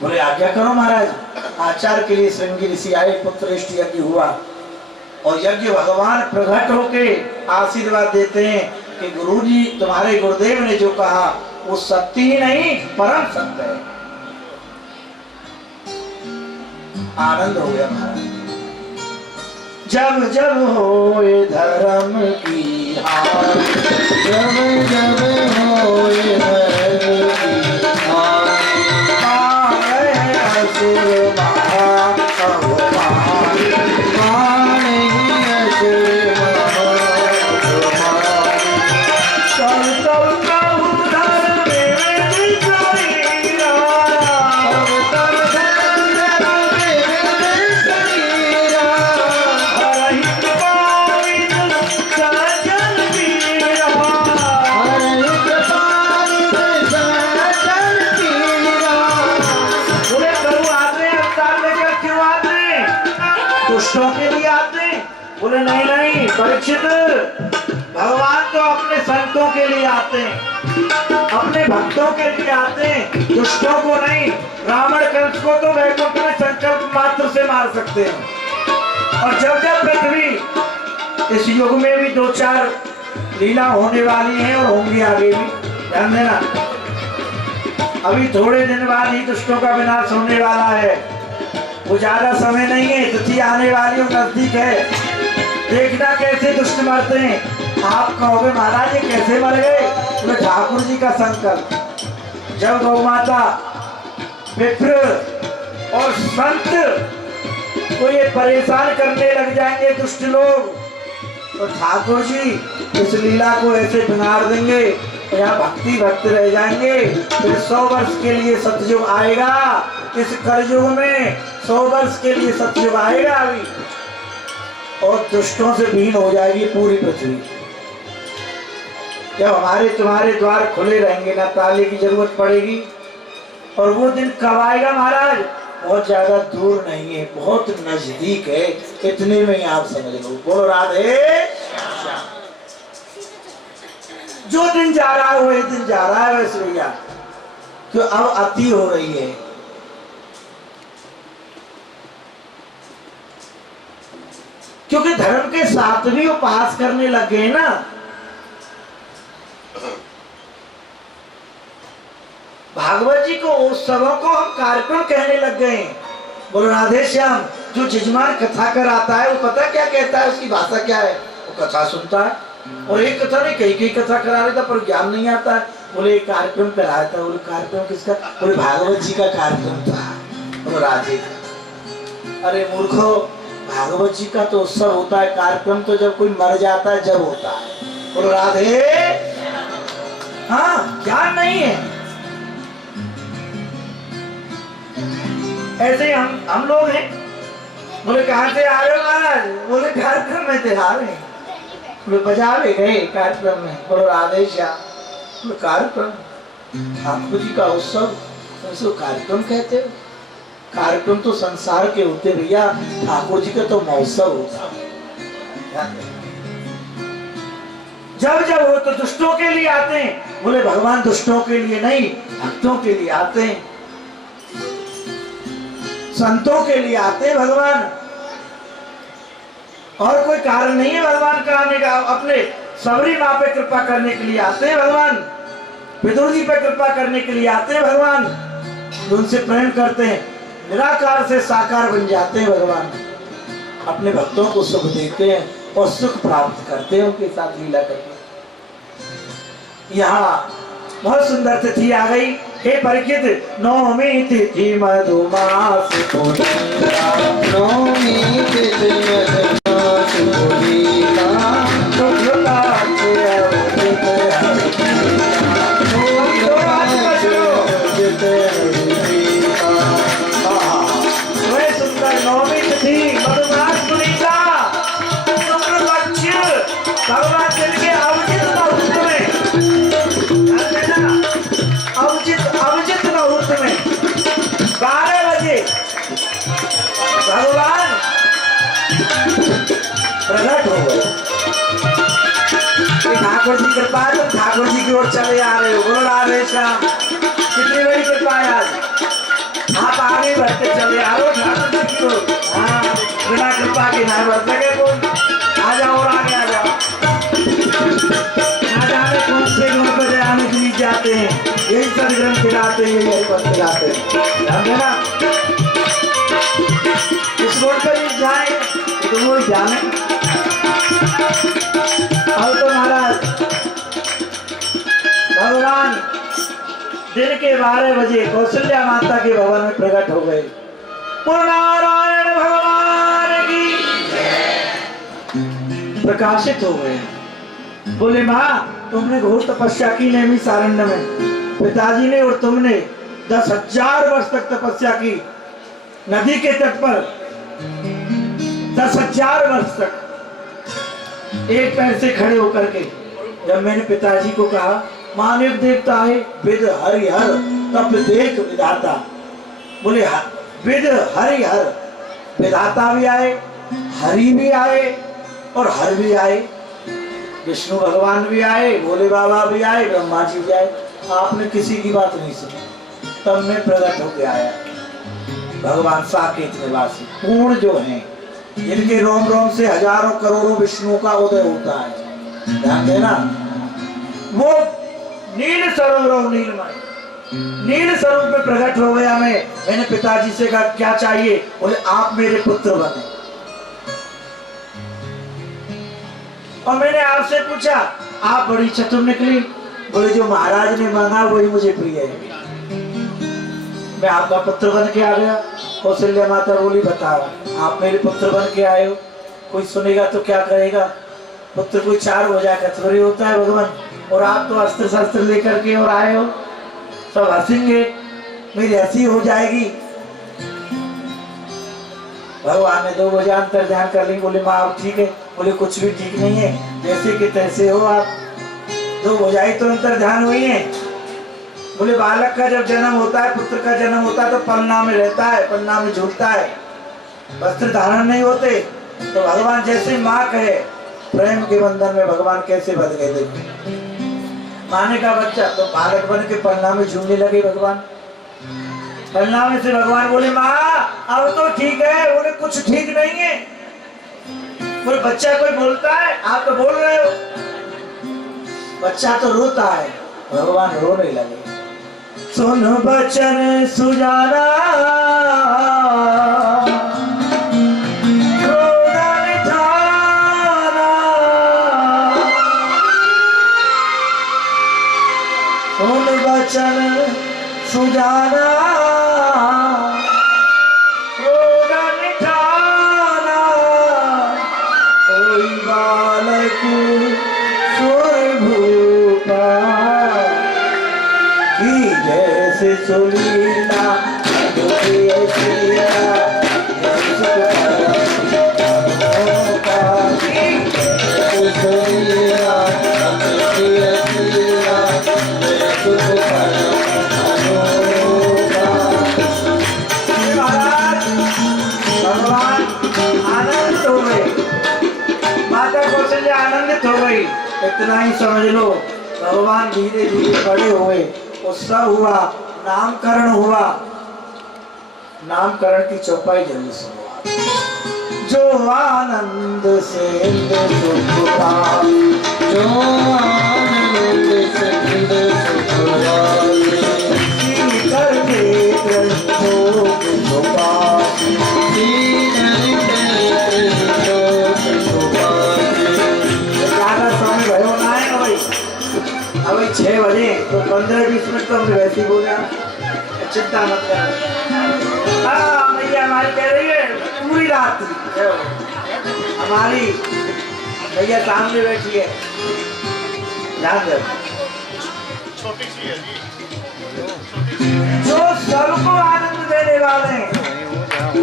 बोले आज्ञा करो महाराज। आचार्य के लिए श्रृंगी ऋषि आए, पुत्रेष्टि यज्ञ हुआ। और यज्ञ भगवान प्रकट होके आशीर्वाद देते हैं कि गुरु जी तुम्हारे गुरुदेव ने जो कहा वो सत्य ही नहीं परम सत्य है। आनंद हो गया महाराज। जब जब होए धर्म की हार, जब जब होए धर्म की हार, पाए असुर महा अवमान, पाए असुर महा अवमान। तब तब प्रभु धर्म में विजयीरा, तब तब धर्म में विजयीरा। हरि कृपाविद सज्जन वीरा, हरि कृपाविद सज्जन वीरा। बोले प्रभु आते हैं अवतार लेकर, क्यों आते हैं? दुष्टों के लिए आते हैं। बोले नहीं नहीं परीक्षित, भगवान तो अपने संतों के लिए आते हैं, अपने भक्तों के लिए आते हैं, दुष्टों को नहीं। रावण कंस को तो वैकुंठ में संकल्प मात्र से मार सकते हैं। और जब जब पृथ्वी, इस युग में भी 2-4 लीला होने वाली है और होंगी आगे भी, ध्यान देना। अभी थोड़े दिन बाद ही दुष्टों का विनाश होने वाला है। वो ज्यादा समय नहीं है, तिथि आने वाली और नजदीक है। देखना कैसे दुष्ट मरते हैं। आप कहोगे महाराज ये कैसे मर गए? तो ठाकुर जी का संकल्प। जब गौ माता, विप्र और संत को ये परेशान करने लग जाएंगे दुष्ट लोग, तो ठाकुर जी इस लीला को ऐसे बिगाड़ देंगे, यहाँ भक्ति भक्त रह जाएंगे। फिर 100 वर्ष के लिए सतयुग आएगा। इस कलयुग में 100 वर्ष के लिए सतयुग आएगा अभी, और दुष्टों से भीन हो जाएगी पूरी पृथ्वी। जब हमारे तुम्हारे द्वार खुले रहेंगे ना ताले की जरूरत पड़ेगी। और वो दिन कब आएगा महाराज? बहुत ज्यादा दूर नहीं है, बहुत नजदीक है। इतने में ही आप समझ लो। बोलो राधे। जो दिन जा रहा है वही दिन जा रहा है वैसे भैया, क्यों अब अति हो रही है। क्योंकि धर्म के साथ भी उपहास करने लग गए ना। भागवत जी को उत्सवों को हम कार्यक्रम कहने लग गए हैं। बोलो राधे श्याम। जो जजमान कथा कर आता है वो पता क्या कहता है, उसकी भाषा क्या है? वो कथा सुनता है। और एक कथा नहीं कई कथा करा लेता पर ज्ञान नहीं आता है। बोले एक कार्यक्रम कराया था। बोले कार्यक्रम किसका? बोले भागवत जी का कार्यक्रम था। बोलो राधे। अरे मूर्खो, भागवत जी का तो उत्सव होता है, कार्यक्रम तो जब कोई मर जाता है जब होता है। बोलो राधे। हाँ, ज्ञान नहीं है। ऐसे हम लोग हैं। बोले कहाँ से आ रहे हो महाराज? बोले कार्यक्रम में थे आ रहे हैं। बोले बजावे गए कार्यक्रम में। बोलो राधे श्याम। बोले कार्यक्रम, ठाकुर जी का उत्सव, तो कार्यक्रम कहते हो? कार्यक्रम तो संसार के होते भैया, ठाकुर जी का तो महोत्सव होता है। जब जब वो तो दुष्टों के लिए आते हैं, बोले भगवान दुष्टों के लिए नहीं, भक्तों के लिए आते हैं, संतों के लिए आते हैं भगवान। और कोई कारण नहीं है भगवान का आने का। अपने सबरी माँ पे कृपा करने के लिए आते हैं भगवान, पितृ जी पे कृपा करने के लिए आते हैं भगवान, उनसे प्रेम करते हैं, निराकार से साकार बन जाते हैं भगवान, अपने भक्तों को सुख देते हैं और सुख प्राप्त करते हैं उनके साथ लीला करके। यहाँ बहुत सुंदर तिथि आ गई। हे परीक्षित, नौमी तिथि मधुमास पूर्णिमा, नौमी तिथि मधुमास पूर्णिमा, सुंदर नौमी तिथि मधुमास पूर्णिमा, शुक्ल पक्ष भगवान के अवचित मुहूर्त में, अवचित मुहूर्त में 12 बजे भगवान प्रकट हो गए। ठाकुर जी कृपा है, तुम ठाकुर जी की ओर चले आ रहे हो। बोलो राधे श्याम, कितनी बड़ी कृपा है आज। आप आगे बढ़ते चले आ रहे हो ठाकुर जी को। हाँ, बिना कृपा के नहीं बढ़ सके कोई। आ जाओ और आगे आ जाओ। ना जाने कौन से गुण पर आने के लिए जाते हैं, यही सदग्रंथ खिलाते हैं, यही पद खिलाते हैं। ध्यान देना, इस रोड पर ही जाए तो वो जाने। अब तो महाराज भगवान दिन के 12 बजे कौशल्या माता के भवन में प्रकट हो गए। नारायण भगवान की प्रकाशित हो गए। बोले माँ, तुमने घोर तपस्या की नेमी सारण्य में, पिताजी ने और तुमने 10,000 वर्ष तक तपस्या की नदी के तट पर। 10,000 वर्ष तक एक पैर से खड़े होकर के जब मैंने पिताजी को कहा, मानव देवता है, विद हरिहर तप देख विधाता। बोले विद हरिहर, विधाता भी आए, हरि भी आए और हर भी आए, विष्णु भगवान भी आए, भोले बाबा भी आए, ब्रह्मा जी भी आए। आपने किसी की बात नहीं सुनी। तब मैं प्रकट होके आया। भगवान साकेत निवासी पूर्ण जो हैं, जिनके रोम रोम से हजारों करोड़ों विष्णु का उदय होता है। ध्यान देना, वो नील सरोवर, नीलमय नील स्वरूप में प्रकट हो गया। मैंने पिताजी से कहा क्या चाहिए? बोले आप मेरे पुत्र बने। और मैंने आपसे पूछा, आप बड़ी चतुर निकली। बोले जो महाराज ने मांगा वही मुझे प्रिय है। मैं आपका पुत्र बन के आ गया। कौशल्या माता बोली बताओ, आप मेरे पुत्र बन के आए हो, कोई सुनेगा तो क्या कहेगा? पुत्र कोई 4 भुजा का थोड़ी होता है भगवान। और आप तो अस्त्र शस्त्र लेकर के और आए हो, सब हंसेंगे, मेरी हंसी हो जाएगी। भगवान ने 2 भुजा अंतर ध्यान कर ली। बोले माँ आप ठीक है? बोले कुछ भी ठीक नहीं है, जैसे कि तैसे हो आप। 2 भुजाएं तो अंतर ध्यान हुई है। बोले बालक का जब जन्म होता है, पुत्र का जन्म होता है तो पलना में रहता है, पलना में झूलता है, वस्त्र धारण नहीं होते। तो भगवान जैसे माँ कहे, प्रेम के बंधन में भगवान कैसे बंध गए। देखो माने का बच्चा तो बालक बन के पलना में झूमने लगे। भगवान पलना में से भगवान बोले माँ अब तो ठीक है। बोले कुछ ठीक नहीं है। बोले बच्चा कोई बोलता है? आप तो बोल रहे हो। बच्चा तो रोता है। भगवान रोने लगे। सुन बचन सुजाना, सुन बचन सुजाना, रोदन ठाना, कोई बालक सुर भूपा की जैसे सुलीला मृत हो गई, इतना ही समझ लो। भगवान धीरे धीरे बड़े हुए, उत्सव हुआ, नामकरण हुआ। नामकरण की चौपाई जरूर सुनो। जो आनंद से सुख पाए, जो आनंद से सुख पाए, कर दे प्रभु को पाए, स्वामी भयो ना है भाई। अभी 6 बजे तो 15-20 मिनट तो हमने वैसे ही बोला, चिंता मत कर। हाँ भैया हमारी कह रही है पूरी रात्रि हमारी भैया सामने बैठी है, ध्यान दो। जो सबको आनंद देने वाले हैं,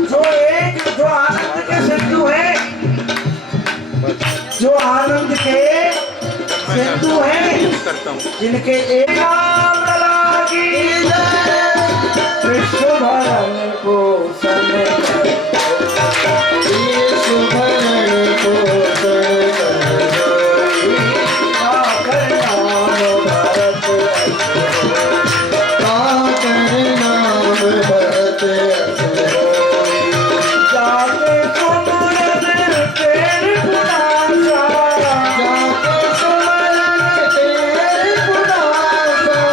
जो आनंद के सिंधु है, जो आनंद के सिंधु है, जिनके एक नाम लागी विश्व भरण पोषण, विश्व भरण पोषण आकर नाम भरत आकर नाम भरत जाके सुमरन तेरे पुनासा, जाके सुमरन तेरे पुनासा,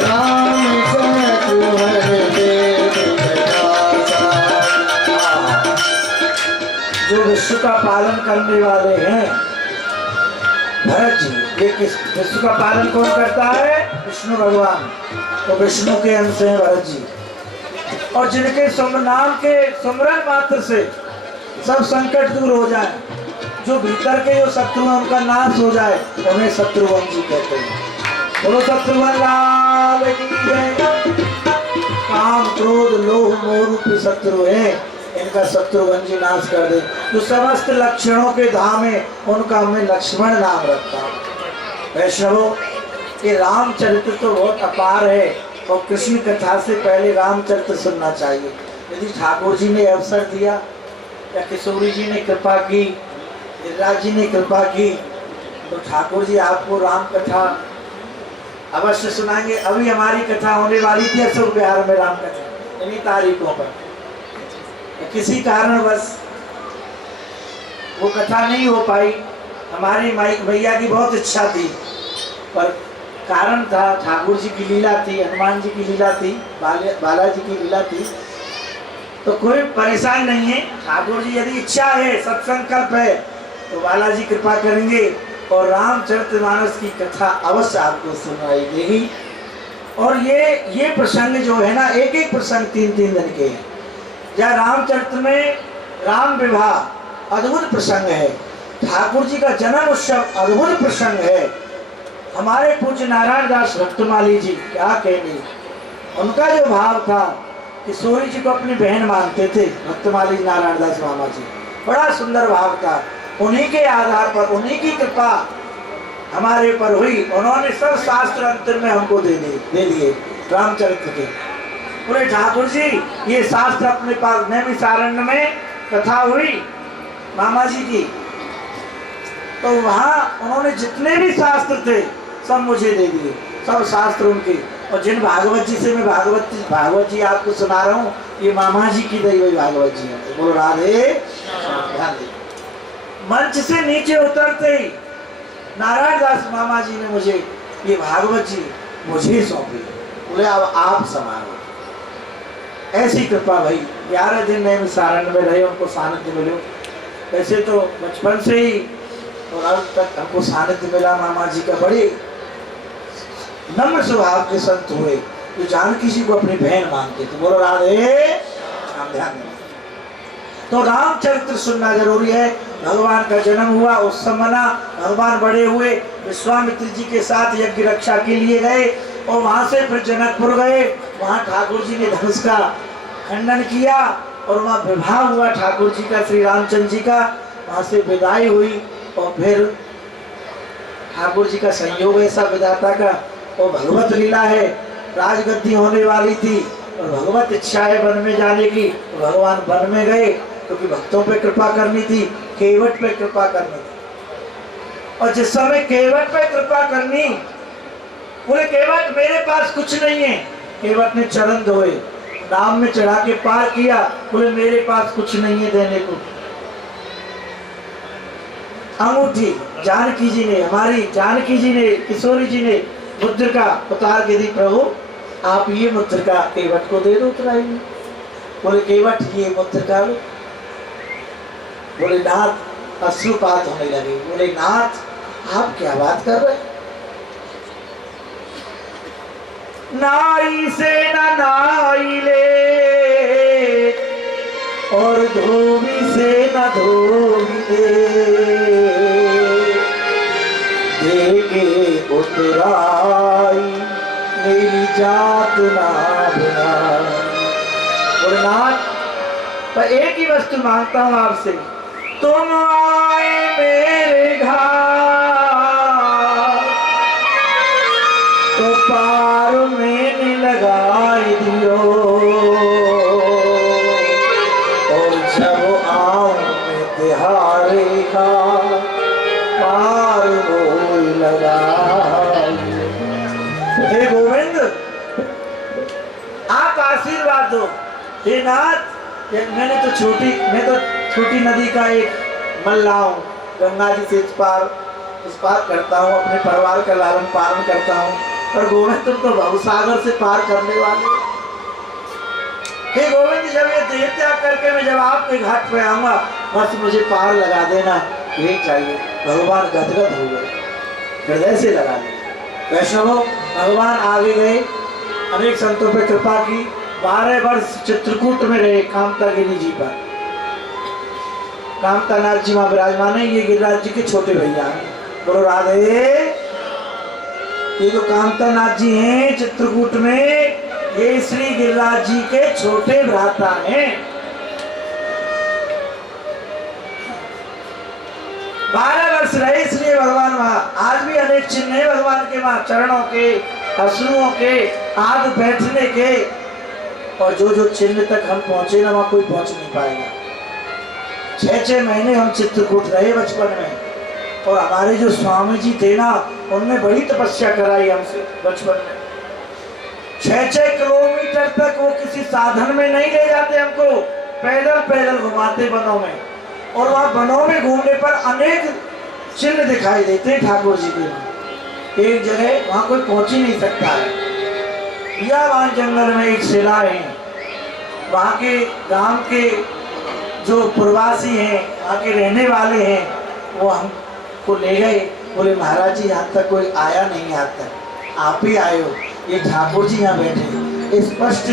राम शत्रुघ्न तेरे पितासा। जो विश्व का पालन करने वाले हैं भरत जी। ये किस विश्व का पालन कौन करता है? विष्णु भगवान। तो विष्णु के अंश हैं भरत जी। और जिनके नाम के सुमरन मात्र से सब संकट दूर हो जाए, जो भीतर के जो शत्रु हैं उनका नाश हो जाए, उन्हें शत्रुघ्न जी कहते हैं। बोलो शत्रुघ्न लाल की जय। काम क्रोध लोभ मोह रूपी शत्रु है, इनका शत्रुघ्न जी नाश कर दे। जो समस्त लक्षणों के धाम है, उनका हमें लक्ष्मण नाम रखता है। वैष्णवों, ये रामचरित्र तो बहुत अपार है, और कृष्ण कथा से पहले रामचरित्र सुनना चाहिए। यदि ठाकुर जी ने अवसर दिया या किशोरी जी ने कृपा की, गिरिराज जी ने कृपा की, तो ठाकुर जी आपको राम कथा अवश्य सुनाएंगे। अभी हमारी कथा होने वाली थी अशोक विहार में राम कथा, इन्हीं तारीखों पर। किसी कारणवश वो कथा नहीं हो पाई। हमारी मैया की बहुत इच्छा थी, पर कारण था, ठाकुर जी की लीला थी, हनुमान जी की लीला थी, बालाजी की लीला थी। तो कोई परेशान नहीं है। ठाकुर जी यदि इच्छा है, सत्संकल्प है, तो बालाजी कृपा करेंगे और रामचरितमानस की कथा अवश्य आपको सुनाई देगी। और ये प्रसंग जो है ना, एक एक प्रसंग 3-3 दिन के हैं। जहाँ रामचरित में राम विवाह अद्भुत प्रसंग है, ठाकुर जी का जन्म उत्सव अद्भुत प्रसंग है। हमारे पूज्य नारायण दास भक्तमाली जी, क्या कहने, उनका जो भाव था, किशोरी जी को अपनी बहन मानते थे भक्तमाली नारायण दास मामा जी, बड़ा सुंदर भाव था। उन्हीं के आधार पर, उन्हीं की कृपा हमारे पर हुई। उन्होंने सब शास्त्र अंतर में हमको दे दिए रामचरित्र के। बोले ठाकुर जी ये शास्त्र अपने पास, नैमिषारण्य में कथा हुई मामा जी की, तो वहाँ उन्होंने जितने भी शास्त्र थे सब मुझे दे दिए, सब शास्त्र उनके। और जिन भागवत जी से मैं भागवत जी आपको सुना रहा हूँ, ये मामा जी की दी हुई भागवत जी है। बोलो राधे। ध्यान दे। मंच से नीचे उतरते ही नारायण दास मामा जी ने मुझे ये भागवत जी मुझे सौंपी। बोले अब आप संभालो। ऐसी कृपा भाई, 11 दिन नैमिषारण्य में रहे, उनको सानिध्य मिलो। वैसे तो बचपन से ही और अब तक हमको सानिध्य मिला मामा जी का। बड़े नम्र स्वभाव के संत हुए, जो जानकी जी को अपनी बहन मानते थे। बोलो राधे। ध्यान। तो रामचरित्र सुनना जरूरी है। भगवान का जन्म हुआ, उत्सव मना, भगवान बड़े हुए, विश्वामित्र जी के साथ यज्ञ रक्षा के लिए गए, और वहां से फिर जनकपुर गए। वहां ठाकुर जी ने धनुष का खंडन किया, और वहां विवाह हुआ ठाकुर जी का, श्री रामचंद्र जी का। वहां से विदाई हुई, और फिर ठाकुर जी का संयोग ऐसा विधाता का, और भगवत लीला है। राजगद्दी होने वाली थी, और भगवत इच्छा है वन में जाने की, भगवान वन में गए। क्योंकि भक्तों पे कृपा करनी थी, केवट पे कृपा करनी थी। और जिस समय केवट पे कृपा करनी, बोले केवट मेरे पास कुछ नहीं है। केवट ने चरण धोए, नाम में चढ़ा के पार किया। बोले मेरे पास कुछ नहीं है देने को। अंगूठी जानकी जी ने, हमारी जानकी जी ने, किशोरी जी ने मुद्रिका उतार के दी, प्रभु आप ये मुद्रिका केवट को दे दो उतराइए। बोले केवट ये मुद्रिका लो। बोले नाथ अश्रुपात होने लगे। बोले नाथ आप क्या बात कर रहे हैं? नाई से न नाई ले और धोबी से न धोबी देके उतराई मेरी जात ना बिना। और नाथ पर एक ही वस्तु मांगता हूं आपसे, तुम आए मेरे घर तो पार मैंने लगाई दियो, और जब आऊं मैं तिहारे का पार वो लगाई। हे गोविंद आप आशीर्वाद दो। हे नाथ मैं तो छोटी नदी का एक मल्लाह हूँ, गंगा जी से इस पार करता हूँ, अपने परिवार का लालन पालन करता हूँ, और गोविंद तुम तो भवसागर से पार करने वाले। हे गोविंद जब ये देह त्याग करके मैं जब आपके घाट पे आऊंगा, बस मुझे पार लगा देना, यही चाहिए। भगवान गदगद हो गए, हृदय से लगा दिया। वैष्णवों भगवान आगे गए, अनेक संतों पे कृपा की, 12 वर्ष चित्रकूट में रहे कामतागिरी जी पर। कामतानाथ जी वहां विराजमान है, ये गिरिराज जी के छोटे भैया हैं। बोलो राधे। ये जो कामतानाथ जी हैं चित्रकूट में, ये श्री गिरिराज जी के छोटे भ्राता हैं। 12 वर्ष रहे इसलिए भगवान वहां। आज भी अनेक चिन्ह है भगवान के वहां, चरणों के, अश्रुओं के, आद बैठने के, और जो चिन्ह तक हम पहुंचे ना वहां कोई पहुंच नहीं पाएगा। 6 महीने हम चित्रकूट रहे बचपन में, और हमारे जो स्वामी जी थे ना, उनने बड़ी तपस्या कराई हमसे बचपन में। 6 किलोमीटर तक वो किसी साधन में नहीं ले जाते हमको, पैदल पैदल घुमाते बनों में, और वहाँ बनों में घूमने पर अनेक चिन्ह दिखाई देते ठाकुर जी के। एक जगह वहाँ कोई पहुंच ही नहीं सकता है, बियावान जंगल में एक शिला है। वहाँ के गांव के जो प्रवासी हैं, वहाँ के रहने वाले हैं, वो हमको ले गए। बोले महाराज जी यहाँ तक कोई आया नहीं, आज तक आप ही आए हो। ये ठाकुर जी यहाँ बैठे, स्पष्ट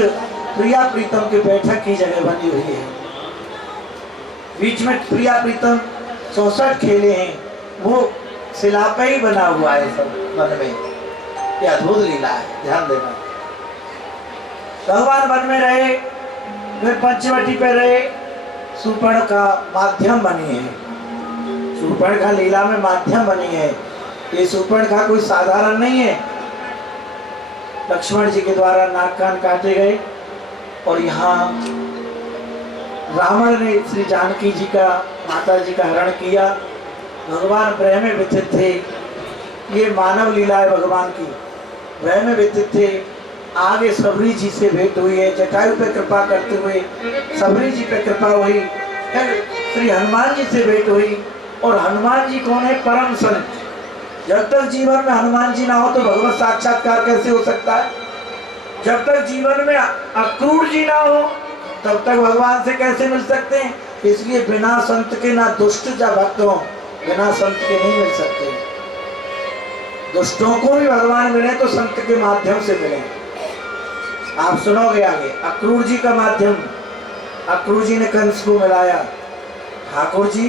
प्रिया प्रीतम के बैठक की जगह बनी हुई है। बीच में प्रिया प्रीतम 64 खेले हैं, वो शिला पे ही बना हुआ है सब वन में। ये अद्भुत लीला है, ध्यान देना। भगवान वन में रहे, फिर पंचवटी पे रहे। सुपर्ण का माध्यम बनी है, सुपर्ण का लीला में माध्यम बनी है। ये सुपर्ण का कोई साधारण नहीं है। लक्ष्मण जी के द्वारा नाक कान काटे गए, और यहाँ रावण ने श्री जानकी जी का, माता जी का हरण किया। भगवान भय में व्यथित थे। ये मानव लीला है भगवान की, भय में व्यथित थे। आगे सबरी जी से भेंट हुई है, जटायु पे कृपा करते हुए सबरी जी पे कृपा हुई। फिर श्री हनुमान जी से भेंट हुई, और हनुमान जी कौन है? परम संत। जब तक जीवन में हनुमान जी ना हो तो भगवत साक्षात्कार कैसे हो सकता है? जब तक जीवन में अक्रूर जी ना हो तब तक भगवान से कैसे मिल सकते हैं? इसलिए बिना संत के ना दुष्ट जा भक्त हो, बिना संत के नहीं मिल सकते। दुष्टों को भी भगवान मिले तो संत के माध्यम से मिले। आप सुनोगे आगे, अक्रूर जी का माध्यम, अक्रूर जी ने कंस को मिलाया। ठाकुर जी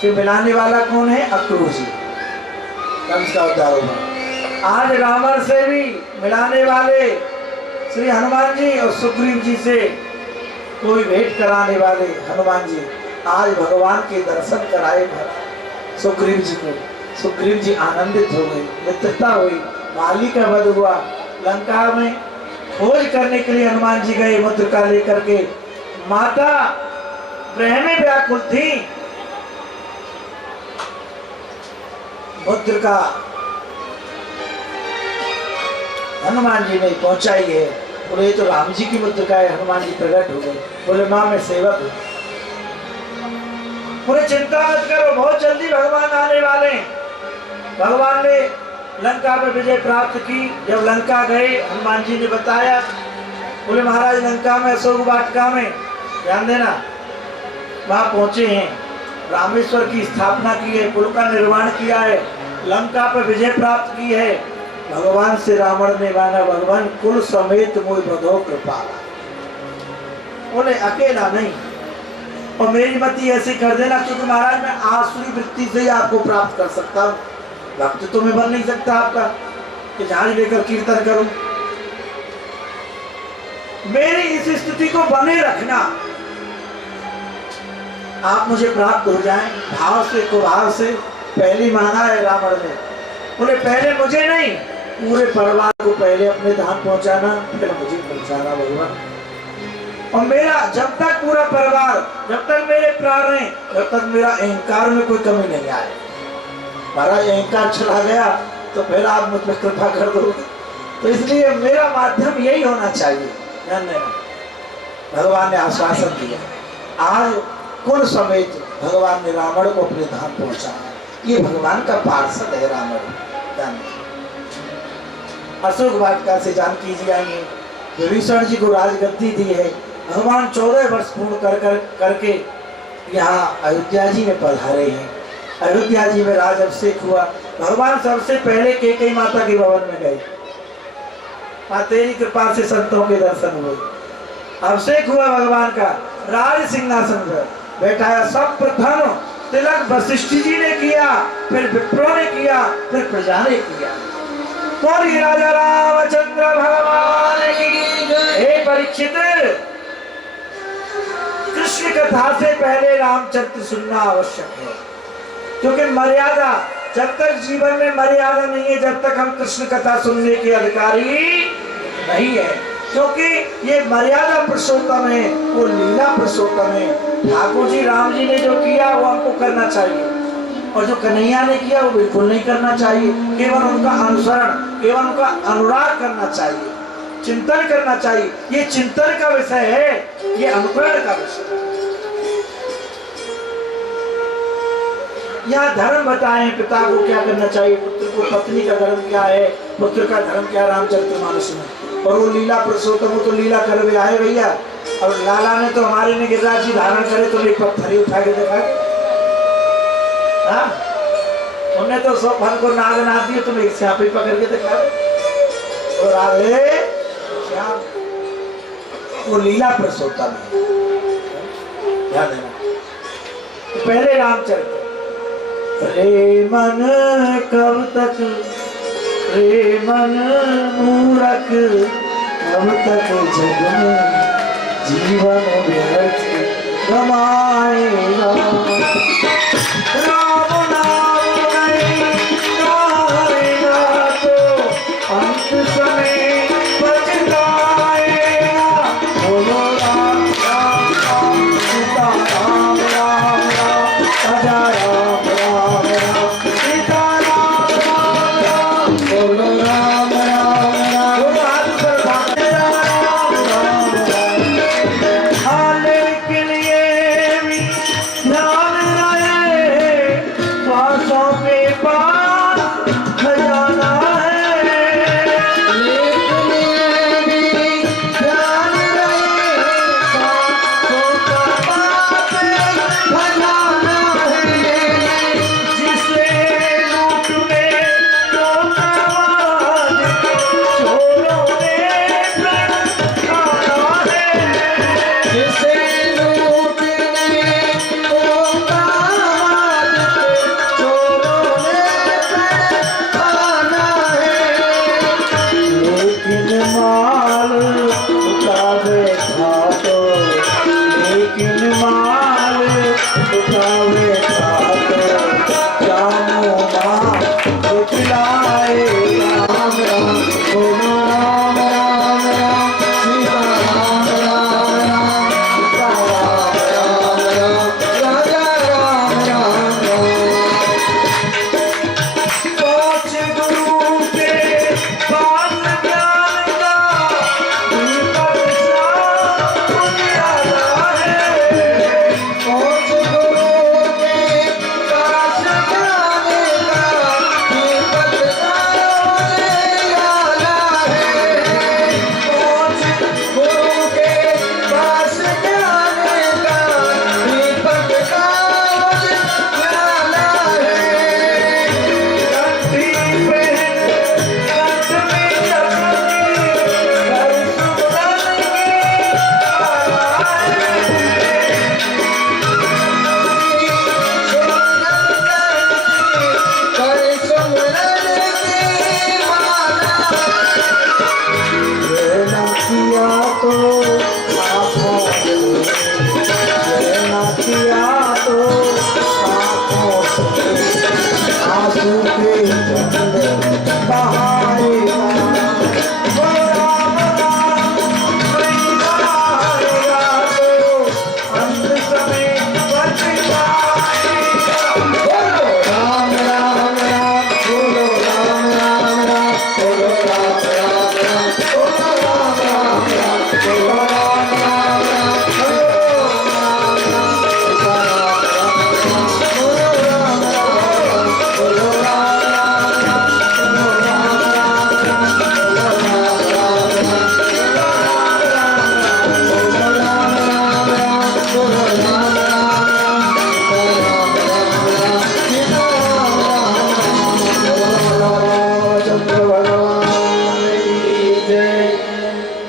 से मिलाने वाला कौन है? अक्रूर जी, कंस का उद्धार होगा। आज रावण से भी मिलाने वाले श्री हनुमान जी, और सुग्रीव जी से कोई भेंट कराने वाले हनुमान जी। आज भगवान के दर्शन कराए सुग्रीव जी को। सुग्रीव जी आनंदित हो गए, मित्रता हुई, माली का वध हुआ। लंका में खोज करने के लिए हनुमान जी गए मुद्रिका लेकर के। माता प्रेम में व्याकुल थी। मुद्रिका हनुमान जी ने पहुंचाई है। बोले ये तो राम जी की मुद्रिका है। हनुमान जी प्रकट हो गए। बोले माँ मैं सेवक हूँ। बोले चिंता मत करो, बहुत जल्दी भगवान आने वाले हैं। भगवान ने लंका में विजय प्राप्त की। जब लंका गए हनुमान जी ने बताया। बोले महाराज लंका में अशोक वाटिका में ध्यान देना, वहां पहुंचे हैं, रामेश्वर की स्थापना की है, कुल का निर्माण किया है, लंका पर विजय प्राप्त की है। भगवान से रावण ने मांगा भगवान कुल समेत मोहि बधो कृपाला। बोले अकेला नहीं, और मेरी मति ऐसी कर देना क्योंकि महाराज मैं आसुरी वृत्ति से ही आपको प्राप्त कर सकता हूँ। भक्त तो मैं बन नहीं सकता आपका कि जहाज लेकर कीर्तन करूं। मेरी इस स्थिति को बने रखना, आप मुझे प्राप्त हो जाएं भाव से कुभाव से। पहली मांगा है रावण ने। बोले पहले मुझे नहीं, पूरे परिवार को पहले अपने धाम पहुंचाना, फिर मुझे पहुंचाना भगवान। और मेरा जब तक पूरा परिवार, जब तक मेरे प्राण हैं, जब तक मेरा अहंकार में कोई कमी नहीं आए। महाराज अहंकार चला गया तो फिर आप मुझ पर कृपा कर दो। तो इसलिए मेरा माध्यम यही होना चाहिए। ध्यान देना, भगवान ने आश्वासन दिया। आज कुल समेत भगवान ने रावण को अपने धाम पहुंचाया। ये भगवान का पार्षद है रावण। ध्यान अशोक वाटिका से जानकी जी आई है, विभीषण जी को राजगद्दी दी है। भगवान 14 वर्ष पूर्ण करके यहाँ अयोध्या जी में पधारे हैं। अयोध्या जी में राज अभिषेक हुआ। भगवान सबसे पहले कैकेयी माता के भवन में गए। मां तेरी कृपा से संतों के दर्शन हुए। अभिषेक हुआ भगवान का, राज सिंहासन पर बैठाया। सब प्रथम तिलक वशिष्ठ जी ने किया, फिर विप्रों ने किया, फिर प्रजा ने किया। बोलिए राजा रामचंद्र भगवान की जय। हे परीक्षित, कृष्ण कथा से पहले रामचरित्र सुनना आवश्यक है, क्योंकि मर्यादा, जब तक जीवन में मर्यादा नहीं है, जब तक हम कृष्ण कथा सुनने के अधिकारी नहीं है। क्योंकि ये मर्यादा पुरुषोत्तम है, वो लीला पुरुषोत्तम है। ठाकुर जी राम जी ने जो किया वो हमको करना चाहिए, और जो कन्हैया ने किया वो बिल्कुल नहीं करना चाहिए। केवल उनका अनुसरण, केवल उनका अनुराग करना चाहिए, चिंतन करना चाहिए। ये चिंतन का विषय है, ये अनुकरण का विषय है। यहाँ धर्म बताएं, पिता को क्या करना चाहिए, पुत्र को, पत्नी का धर्म क्या है, पुत्र का धर्म क्या, रामचरितमानस में। और वो लीला पुरुषोत्तम तो लीला कर भी आए भैया। और लाला ने तो हमारे में गिरिराज जी धारण करे तो एक पत्थर ही उठा के देखा। उन्हें तो सब फल को नाग ना दिए, तुम एक श्याम ही पकड़ के दिखा। और राधे श्याम वो लीला पुरुषोत्तम है। ध्यान देना, पहले रामचरित्र। रे मन कब तक, रे मन मूरख, कब तक जग में जीवन व्यर्थ गमाएगा। राम नाम नहीं गाएगा तो अंत समय पछताएगा। बोलो राम राम राम, सीता राम राम राम, राजा राम राम राम, सीता राम राम राम। बोलो राम राम राम, बोलो हाथ पर भागे राम राम राम। हाँ लेकिन ये भी ध्यान रहे, श्वासों के पास खजाना है। लेकिन ये भी ध्यान रहे, श्वासों का पास खजाना है। जिसे लूट में तो नवाज, चोरों ने प्रण खाना है। जिसे लूट में तो नवाज, चोरों ने प्रण खाना है। लेकिन माल उठावे खातो, लेकिन माल उठावे खातो, जानो मां दिखलाए राम राम। बोलो राम राम राम, सीता राम राम राम, सीता राम राम राम।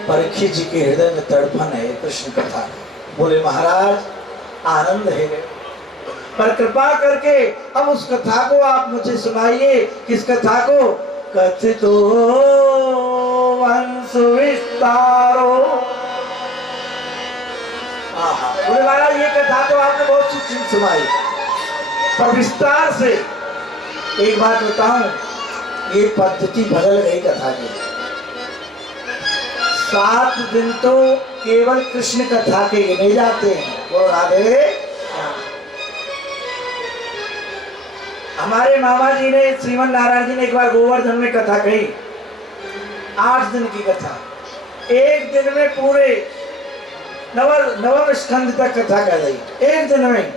परीक्षित जी के हृदय में तड़पन है कृष्ण कथा। बोले महाराज आनंद है, पर कृपा करके अब उस कथा को आप मुझे सुनाइए। किस कथा को? कथितो वंश विस्तारो। बोले महाराज ये कथा तो आपने बहुत सुखी सुनाई, पर विस्तार से एक बात बताऊं, ये पद्धति बदल गई कथा की। 7 दिन तो केवल कृष्ण कथा के गिने जाते हैं। बोलो राधे। हमारे मामा जी ने, श्रीमन नारायण जी ने एक बार गोवर्धन में कथा कही, 8 दिन की कथा, एक दिन में पूरे नवम स्कंद तक कथा कर दी, एक दिन में,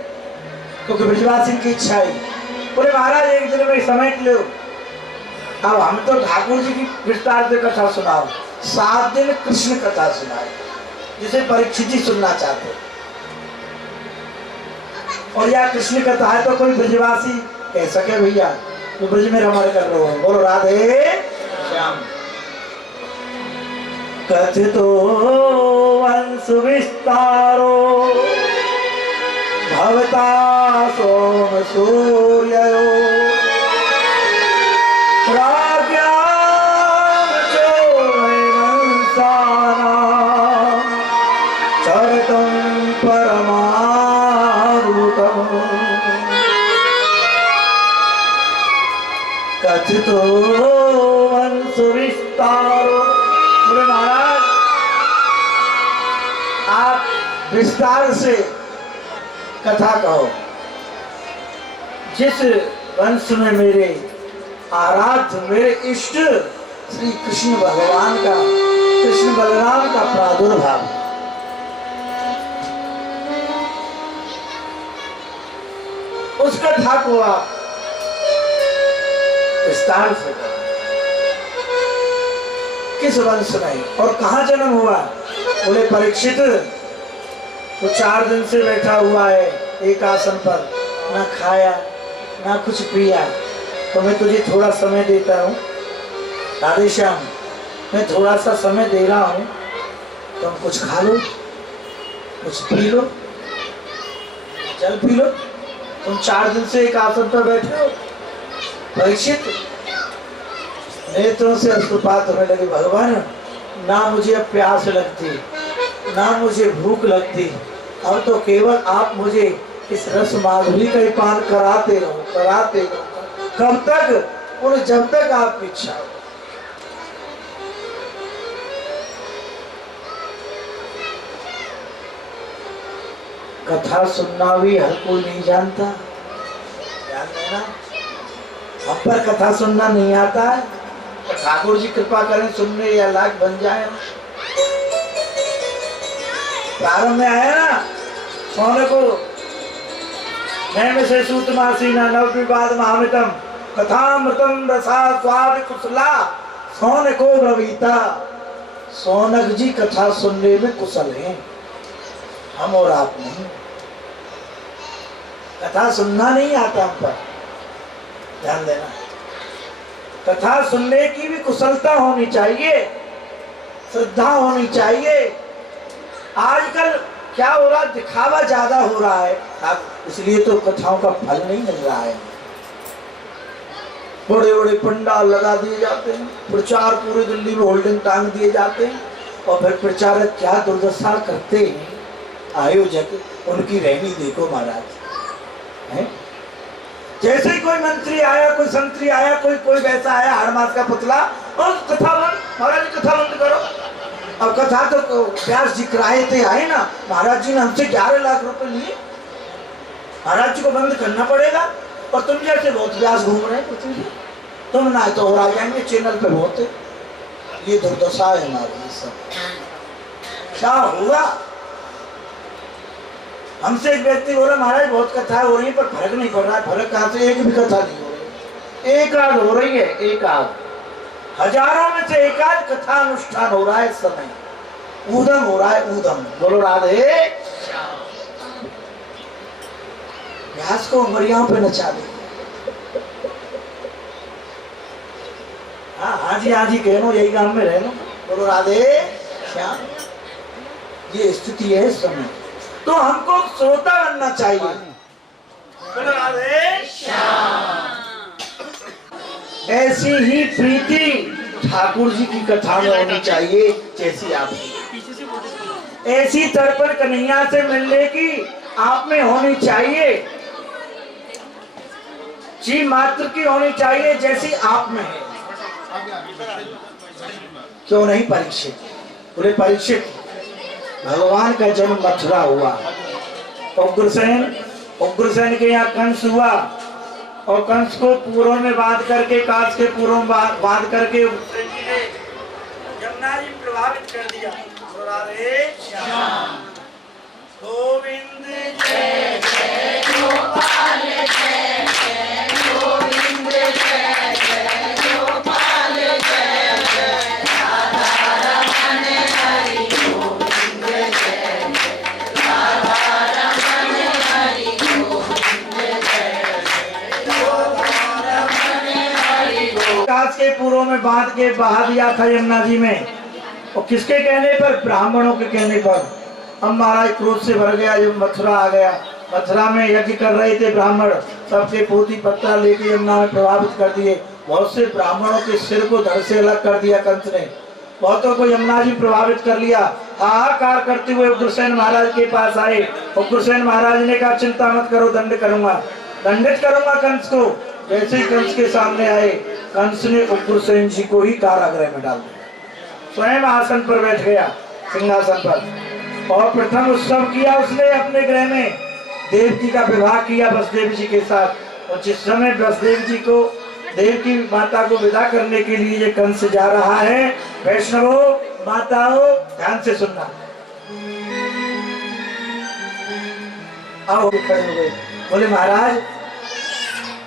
क्योंकि ब्रजवासी की इच्छा है। बोले महाराज एक दिन में समेट लो। अब हम तो ठाकुर जी की विस्तार से कथा सुनाओ, 7 दिन कृष्ण कथा सुनाए, जिसे परीक्षित जी सुनना चाहते। और यह कृष्ण कथा है तो कोई ब्रजवासी कह सके भैया तो ब्रज में रमण कर रहे हो। बोलो राधे श्याम। कथितो वंश विस्तारो भवता सोम सूर्यो कथितो वंश विस्तारो। बोले महाराज आप विस्तार से कथा कहो। जिस वंश में मेरे आराध्य, मेरे इष्ट श्री कृष्ण भगवान का, कृष्ण बलराम का प्रादुर्भाव, उस कथा को आप विस्तार से करो। किस वंश में और कहाँ जन्म हुआ? बोले परीक्षित तो 4 दिन से बैठा हुआ है एक आसन पर, ना खाया ना कुछ पिया, तो मैं तुझे थोड़ा समय देता हूँ राधे श्याम, मैं थोड़ा सा समय दे रहा हूँ, तुम कुछ खा लो, कुछ पी लो, जल पी लो। तुम 4 दिन से एक आसन पर बैठे हो। परीक्षित नेत्रों से अश्रुपात होने लगे। भगवान ना मुझे अब प्यास लगती, ना मुझे भूख लगती, अब तो केवल आप मुझे इस रस माधुरी का ही पान कराते रहो, कराते रहो। कब तक? बोले जब तक आपकी इच्छा हो। कथा सुनना भी हर कोई नहीं जानता, ध्यान देना। हम पर कथा सुनना नहीं आता है, तो ठाकुर जी कृपा करें सुनने या लायक बन जाए। प्रारंभ में आया ना सोने को नैम से सूतमासीना नव विवाद महामितम कथामृतम रसा स्वाद कुशला सोने को ब्रवीता। सोनक जी कथा सुनने में कुशल हैं, हम और आप नहीं। कथा सुनना नहीं आता हम पर, ध्यान देना। कथा सुनने की भी कुशलता होनी चाहिए, श्रद्धा होनी चाहिए। आजकल क्या हो रहा, दिखावा ज्यादा हो रहा है, इसलिए तो कथाओं का फल नहीं मिल रहा है। बड़े बड़े पंडाल लगा दिए जाते हैं, प्रचार पूरी दिल्ली में होल्डिंग टांग दिए जाते हैं, और फिर प्रचारक क्या दुर्दशा करते हैं, आयोजक उनकी रहनी देखो महाराज है। जैसे ही कोई मंत्री आया, कोई संतरी आया, कोई वैसा आया, हर मास का पुतला, और कथा बंद, महाराज कथा बंद करो। अब कथा तो व्यास जी किराए थे आए ना, महाराज जी ने हमसे 11 लाख रुपए लिए, महाराज जी को बंद करना पड़ेगा। और तुम जैसे बहुत व्यास घूम रहे हैं, तुम ना तो और आ जाएंगे चैनल पे बहुत। ये दुर्दशा है हमारी सब। क्या होगा? हमसे एक व्यक्ति बोला महाराज बहुत कथा हो रही है पर फर्क नहीं पड़ रहा है। फर्क कहाँ से? एक भी कथा नहीं हो रही, एक आध हो रही है, एक आध, हजारों में से एक आध कथा अनुष्ठान हो रहा है इस समय। ऊधम हो रहा है, ऊधम। बोलो राधे। व्यास को उंगलियों पे नचा दे। हाँ जी हाँ जी कह लो, यही गांव में रह लो। बोलो राधे श्याम। ये स्थिति है इस समय, तो हमको श्रोता बनना चाहिए। बोलो राधे श्याम। ऐसी ही प्रीति ठाकुर जी की कथा में होनी चाहिए जैसी आप, ऐसी तड़पण कन्हैया से मिलने की आप में होनी चाहिए, जी मात्र की होनी चाहिए जैसी आप में है। क्यों नहीं परीक्षित? बोले परीक्षित, भगवान का जन्म मथुरा हुआ, उग्रसेन के यहाँ कंस हुआ और कंस को पूरों में बांध करके, काश के पूरों में बांध करके उग्रसेन जी ने यमुना जी प्रभावित कर दिया। राधे श्याम। गोविंद जय जय गोपाल जय जय गोविंद जय जय गोपाल जय जय राधा रमण हरि गोविंद जय जय राधा रमण हरि गोविंद जय जय राधा रमण हरि गोविंद। काश के पूरों में बांध के बहा दिया था यमुना जी में, और किसके कहने पर? ब्राह्मणों के कहने पर। अब महाराज क्रोध से भर गया, जब मथुरा आ गया, मथुरा में यज्ञ कर रहे थे ब्राह्मण, सबके पोथी पत्रा लेके यमुना में प्रभावित कर दिए। बहुत से ब्राह्मणों के सिर को धड़ से अलग कर दिया कंस ने, बहुतों को यमुना जी प्रभावित कर लिया। हाहाकार करते हुए उग्रसेन महाराज के पास आए। उग्रसेन महाराज ने कहा चिंता मत करो, दंड करूंगा, दंडित करूंगा कंस को। जैसे ही कंस के सामने आए, कंस ने उग्रसेन जी को ही कारागृह में डाल दिया, स्वयं आसन पर बैठ गया, सिंहासन पर, और प्रथम उत्सव किया उसने अपने गृह में। देवकी का विवाह किया वसुदेव जी के साथ। और जिस समय वसुदेव जी को, देवकी माता को विदा करने के लिए ये कंस जा रहा है, वैष्णवों माताओं ध्यान से सुनना। आओ खड़े हो गए, बोले महाराज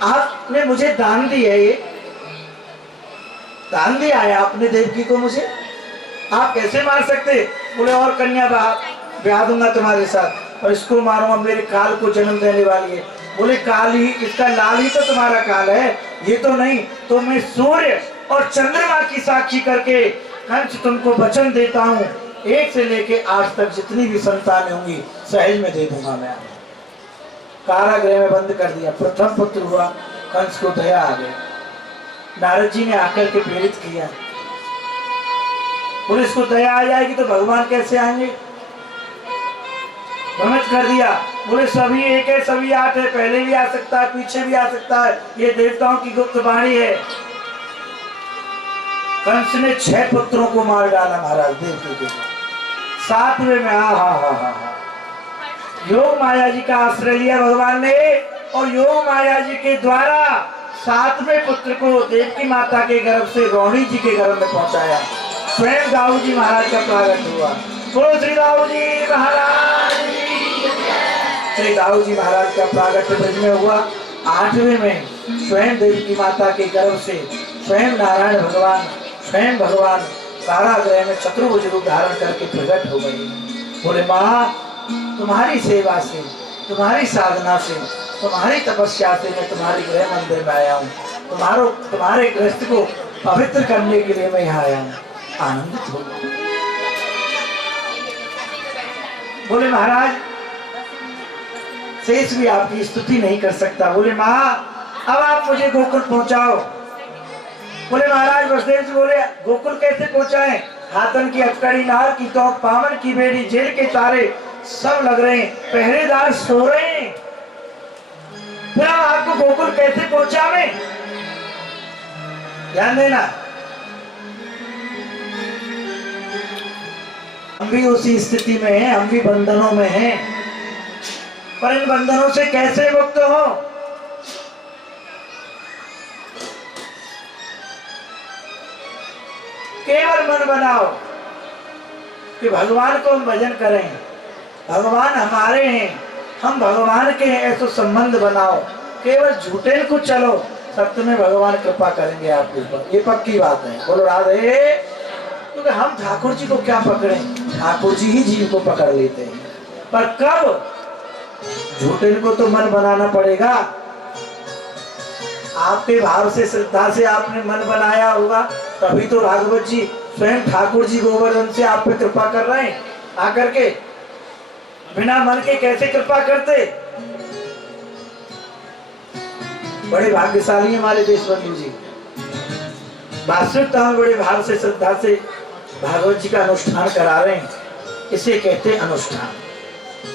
आपने मुझे दान दिया, ये दान दिया है आपने देवकी को मुझे, आप कैसे मार सकते? बोले और कन्या ब्याह दूंगा तुम्हारे साथ, और इसको मारूंगा, मेरे काल को जन्म देने वाली है। बोले काल ही, इसका लाल ही तो तुम्हारा काल है, ये तो नहीं। तो मैं सूर्य और चंद्रमा की साक्षी करके कंस तुमको वचन देता हूँ, 1 से लेके 8 तक जितनी भी संतानें होंगी सहज में दे दूंगा मैं। कारागृह में बंद कर दिया। प्रथम पुत्र हुआ, कंस को दया आ गई। नारद जी ने आकर के प्रेरित किया, पुलिस को दया आ जाएगी तो भगवान कैसे आएंगे? भ्रमित कर दिया। बोले सभी एक है, सभी 8 है, पहले भी आ सकता है, पीछे भी आ सकता है, ये देवताओं की गुप्त वाणी है। कंस ने 6 पुत्रों को मार डाला महाराज देवकी के। 7वें में हा योग माया जी का आश्रय लिया भगवान ने, और योग माया जी के द्वारा 7वें पुत्र को देवकी माता के गर्भ से रोहिणी जी के गर्भ में पहुंचाया। स्वयं दाऊ जी महाराज का प्रागट हुआ। बोलो श्री दाऊ जी महाराज। श्री दाऊ जी महाराज का प्रागट ब्रज में हुआ। 8वें में स्वयं देवकी माता के गर्भ से स्वयं नारायण भगवान, स्वयं भगवान कारागृह में चतुर्भुज रूप धारण करके प्रकट हो गई। बोले माँ तुम्हारी सेवा से, तुम्हारी साधना से, तुम्हारी तपस्या से मैं तुम्हारे गृह मंदिर में आया हूँ, तुम्हारे गृहस्थ को पवित्र करने के लिए मैं यहाँ आया हूँ, आनंदित हो। बोले महाराज शेष भी आपकी स्तुति नहीं कर सकता। बोले माँ अब आप मुझे गोकुल पहुंचाओ। बोले महाराज वसुदेव जी बोले गोकुल कैसे पहुंचाएं? हाथन की अटकड़ी नार की तो पावन की बेड़ी, जेल के तारे सब लग रहे हैं, पहरेदार सो रहे हैं, फिर आपको गोकुल कैसे पहुंचावे? ध्यान देना। हम भी उसी स्थिति में हैं, हम भी बंधनों में हैं, पर इन बंधनों से कैसे मुक्त हो? केवल मन बनाओ, कि भगवान को हम भजन करें, भगवान हमारे हैं, हम भगवान के हैं, ऐसा संबंध बनाओ। केवल झूठे को चलो, सत्य में भगवान कृपा करेंगे आपके ऊपर, ये पक्की बात है। बोलो राधे। क्योंकि हम ठाकुर जी को क्या पकड़े, ठाकुर जी ही जीव को पकड़ लेते हैं। पर कब? झूठे को तो मन बनाना पड़ेगा। आपके भाव से, श्रद्धा से आपने मन बनाया होगा, तभी तो भागवत जी स्वयं ठाकुर जी गोवर्धन से आप पे कृपा कर रहे हैं आकर के। बिना मन के कैसे कृपा करते? बड़े भाग्यशाली हमारे देशबंधु जी, वास्तविकता में बड़े भाव से, श्रद्धा से भागवत जी का अनुष्ठान करा रहे हैं। इसे कहते अनुष्ठान,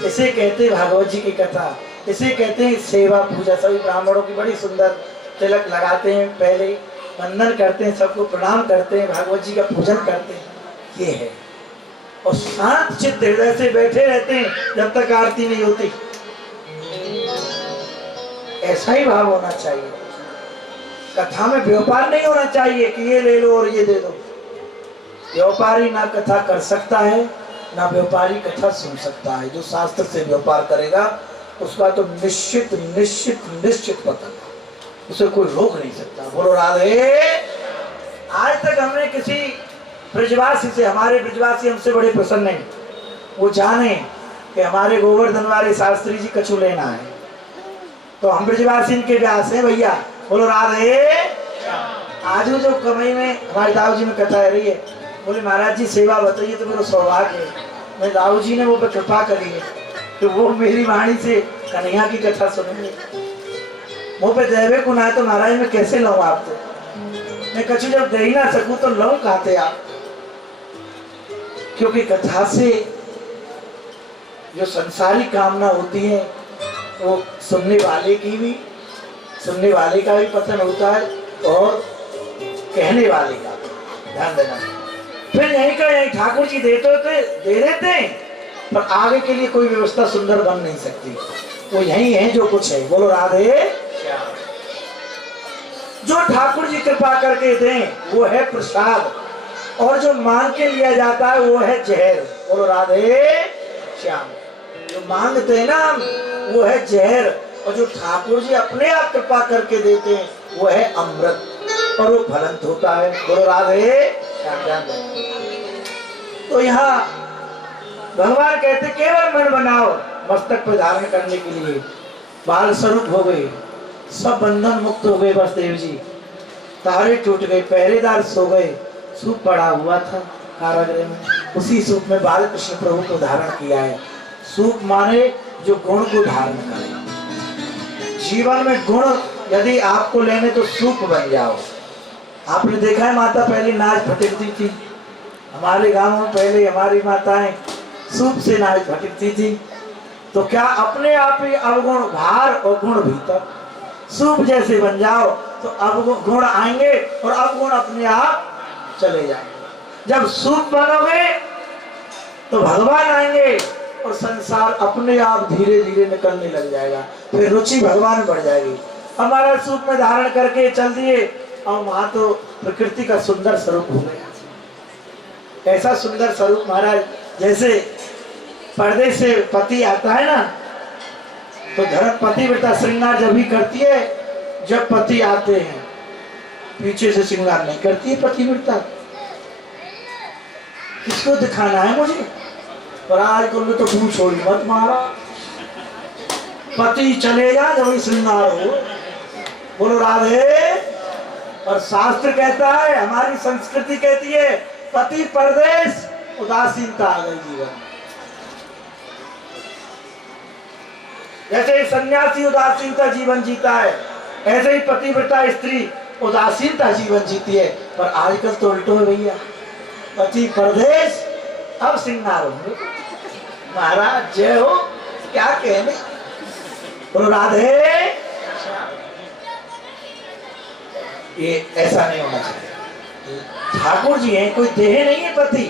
इसे कहते भागवत जी की कथा, इसे कहते हैं सेवा पूजा। सभी ब्राह्मणों की बड़ी सुंदर तिलक लगाते हैं, पहले वंदन करते हैं, सबको प्रणाम करते हैं, भागवत जी का पूजन करते हैं, ये है। और शांत चित्त हृदय से बैठे रहते हैं जब तक आरती नहीं होती। ऐसा ही भाव होना चाहिए। कथा में व्यापार नहीं होना चाहिए कि ये ले लो और ये दे दो। व्यापारी ना कथा कर सकता है, ना व्यापारी कथा सुन सकता है। जो शास्त्र से व्यापार करेगा उसका तो निश्चित निश्चित निश्चित पतन, उसे कोई रोक नहीं सकता। बोलो राधे। आज तक हमने किसी ब्रजवासी से, हमारे ब्रजवासी हमसे बड़े प्रसन्न हैं, वो जाने कि हमारे गोवर्धन वाले शास्त्री जी कछु लेना है, तो हम ब्रजवासी इनके व्यास हैं भैया। बोलो राधे। आज जो कमई में हमारे दाऊ जी में कथा रही है, बोले महाराज जी सेवा बताइए तो मेरा सौभाग्य है। मैं दाऊ जी ने वो पे कृपा करी है, तो वो मेरी वाणी से कन्हैया की कथा सुनेंगे। मुँह पे देवे को ना है तो महाराज मैं कैसे लाऊं आपको? मैं कछु जब दे ही ना सकूं तो लाऊं कहते आप? क्योंकि कथा से जो संसारी कामना होती है वो सुनने वाले की भी, सुनने वाले का भी पतन होता है और कहने वाले का। ध्यान देना। फिर यहीं का यहीं ठाकुर जी दे देते हैं, पर आगे के लिए कोई व्यवस्था सुंदर बन नहीं सकती। वो यही है जो कुछ है। बोलो राधे। जो ठाकुर जी कृपा करके दें वो है प्रसाद, और जो मांग के लिया जाता है वो है जहर। बोलो राधे श्याम। जो मांगते हैं ना वो है जहर, और जो ठाकुर जी अपने आप कृपा करके देते हैं वो है अमृत, और वो फलंत होता है। बोलो राधे श्याम। तो यहाँ भगवान कहते केवल मन बनाओ मस्तक पर धारण करने के लिए। बाल स्वरूप हो गए, सब बंधन मुक्त हो गए। बस देव जी तारे टूट गए, पहरेदार सो गए, सूप पड़ा हुआ था कारागृह में, उसी सूप में बाल कृष्ण प्रभु को धारण किया है। सूप माने जो गुण को धारण करे। जीवन में गुण यदि आपको लेने तो सूप बन जाओ। आपने देखा है माता पहले नाच भटकती थी, हमारे गांव में पहले हमारी माताएं सूप से नाच भटकती थी। तो क्या अपने आप ही अवगुण बाहर और गुण भीतर, सूप जैसे बन जाओ तो अवगुण आएंगे और अवगुण अपने आप चले जाएंगे। जब सूप बनोगे तो भगवान आएंगे और संसार अपने आप धीरे धीरे निकलने लग जाएगा। फिर रुचि भगवान बढ़ जाएगी। हमारा सूप में धारण करके चल दिए और वहां तो प्रकृति का सुंदर स्वरूप हो गया। ऐसा सुंदर स्वरूप महाराज, जैसे पर्दे से पति आता है ना, तो धर्म पति बेटा श्रृंगार जब भी करती है जब पति आते हैं, पीछे से श्रृंगार नहीं करती है पति बेटा। किसको दिखाना है मुझे? पर आज को तो तू छोड़ी मत मारा, पति चले जा जब श्रृंगार हो। बोलो राधे। और शास्त्र कहता है, हमारी संस्कृति कहती है, पति परदेश उदासीनता आ गई जीवन। जैसे सन्यासी उदासीनता जीवन जीता है, ऐसे ही पतिव्रता स्त्री उदासीनता जीवन जीती है। पर आजकल तो उल्टो है भैया, पति परदेश अब श्रृंगार होंगे। महाराज जय हो, क्या कहने। बोलो राधे। ये ऐसा नहीं होना चाहिए। ठाकुर जी हैं, कोई देह नहीं है पति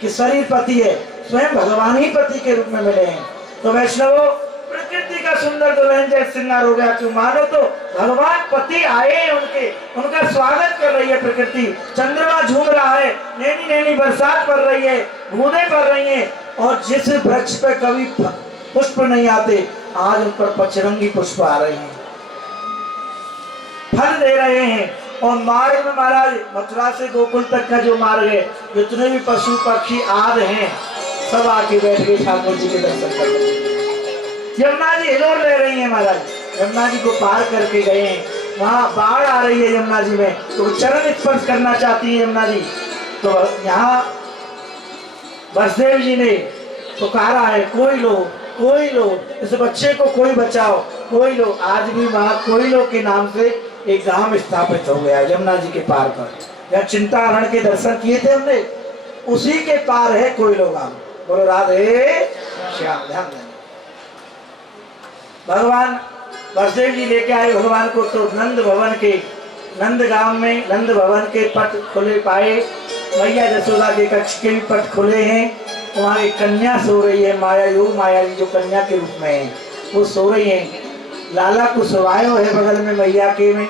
कि शरीर पति है, स्वयं भगवान ही पति के रूप में मिले हैं। तो वैष्णवों, प्रकृति का सुंदर दुल्हन जैसे श्रृंगार हो गया, क्यों मानो तो भगवान पति आए हैं उनके, उनका स्वागत कर रही है प्रकृति। चंद्रमा झूम रहा है, नैनी नैनी बरसात पड़ रही है, बूंदें पड़ रही हैं, और जिस वृक्ष पे कभी पुष्प नहीं आते, आज उन पर पचरंगी पुष्प आ रहे हैं, फल दे रहे हैं। और मार्ग में महाराज मथुरा से गोकुल तक का जो मार्ग है, जितने भी पशु पक्षी आदि हैं, सब आके बैठ गए ठाकुर जी के दर्शन कर रहे हैं। यमुना जी हिलोर ले रही है महाराज, यमुना जी को पार करके गए हैं, वहां बाढ़ आ रही है यमुना जी में, तो चरण स्पर्श करना चाहती है यमुना जी। तो यहाँ वसुदेव जी ने पुकारा है, कोई लो इस बच्चे को कोई बचाओ, कोई लो। आज भी वहाँ कोई लो के नाम से एक गांव स्थापित हो गया यमुना जी के पार पर। जहाँ चिंताहरण के दर्शन किए थे हमने, उसी के पार है कोई लो गांव। बोलो राधे श्याम। ध्यान देना, भगवान वसुदेव जी लेके आए भगवान को, तो नंद भवन के नंद गांव में नंद भवन के पट खुले पाए, मैया यशोदा के कक्ष के भी पट खुले हैं। वहाँ एक कन्या सो रही है, माया योग माया जी जो कन्या के रूप में है, वो सो रही है। लाला कुशवायो है बगल में मैया के में,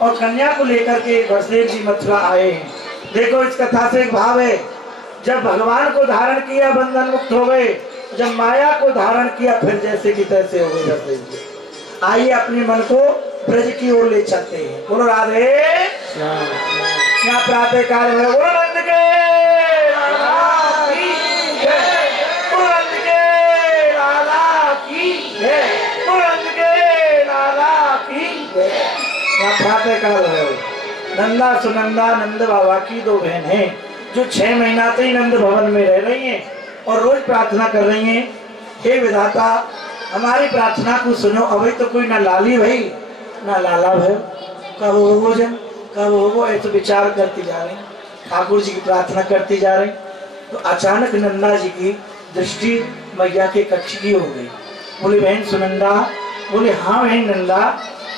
और कन्या को लेकर के वसुदेव जी मथुरा आए हैं। देखो इस कथा से एक भाव है, जब भगवान को धारण किया बंधन मुक्त हो गए, जब माया को धारण किया फिर जैसे की तैसे हो गए वसुदेव जी। आइए अपने मन को ब्रज की ओर ले चलते हैं। बोलो राधे यहाँ प्रातः काल है, बोलो नंद के लाला की जय, बोलो नंद के लाला की जय, बोलो नंद के लाला की जय। यहाँ प्रातः काल है, नंदा सुनंदा नंद बाबा की दो बहन हैं, जो 6 महीना से ही नंद भवन में रह रही हैं और रोज प्रार्थना कर रही हैं, हे विधाता हमारी प्रार्थना को सुनो। अभी तो कोई ना लाली भाई ना लाला भाई, कब हो भोजन कब हो, ऐसे विचार करती जा रही, ठाकुर जी की प्रार्थना करती जा रही। तो अचानक नंदा जी की दृष्टि मैया के कक्ष की हो गई। बोले बहन सुनंदा, बोले हाँ बहन नंदा,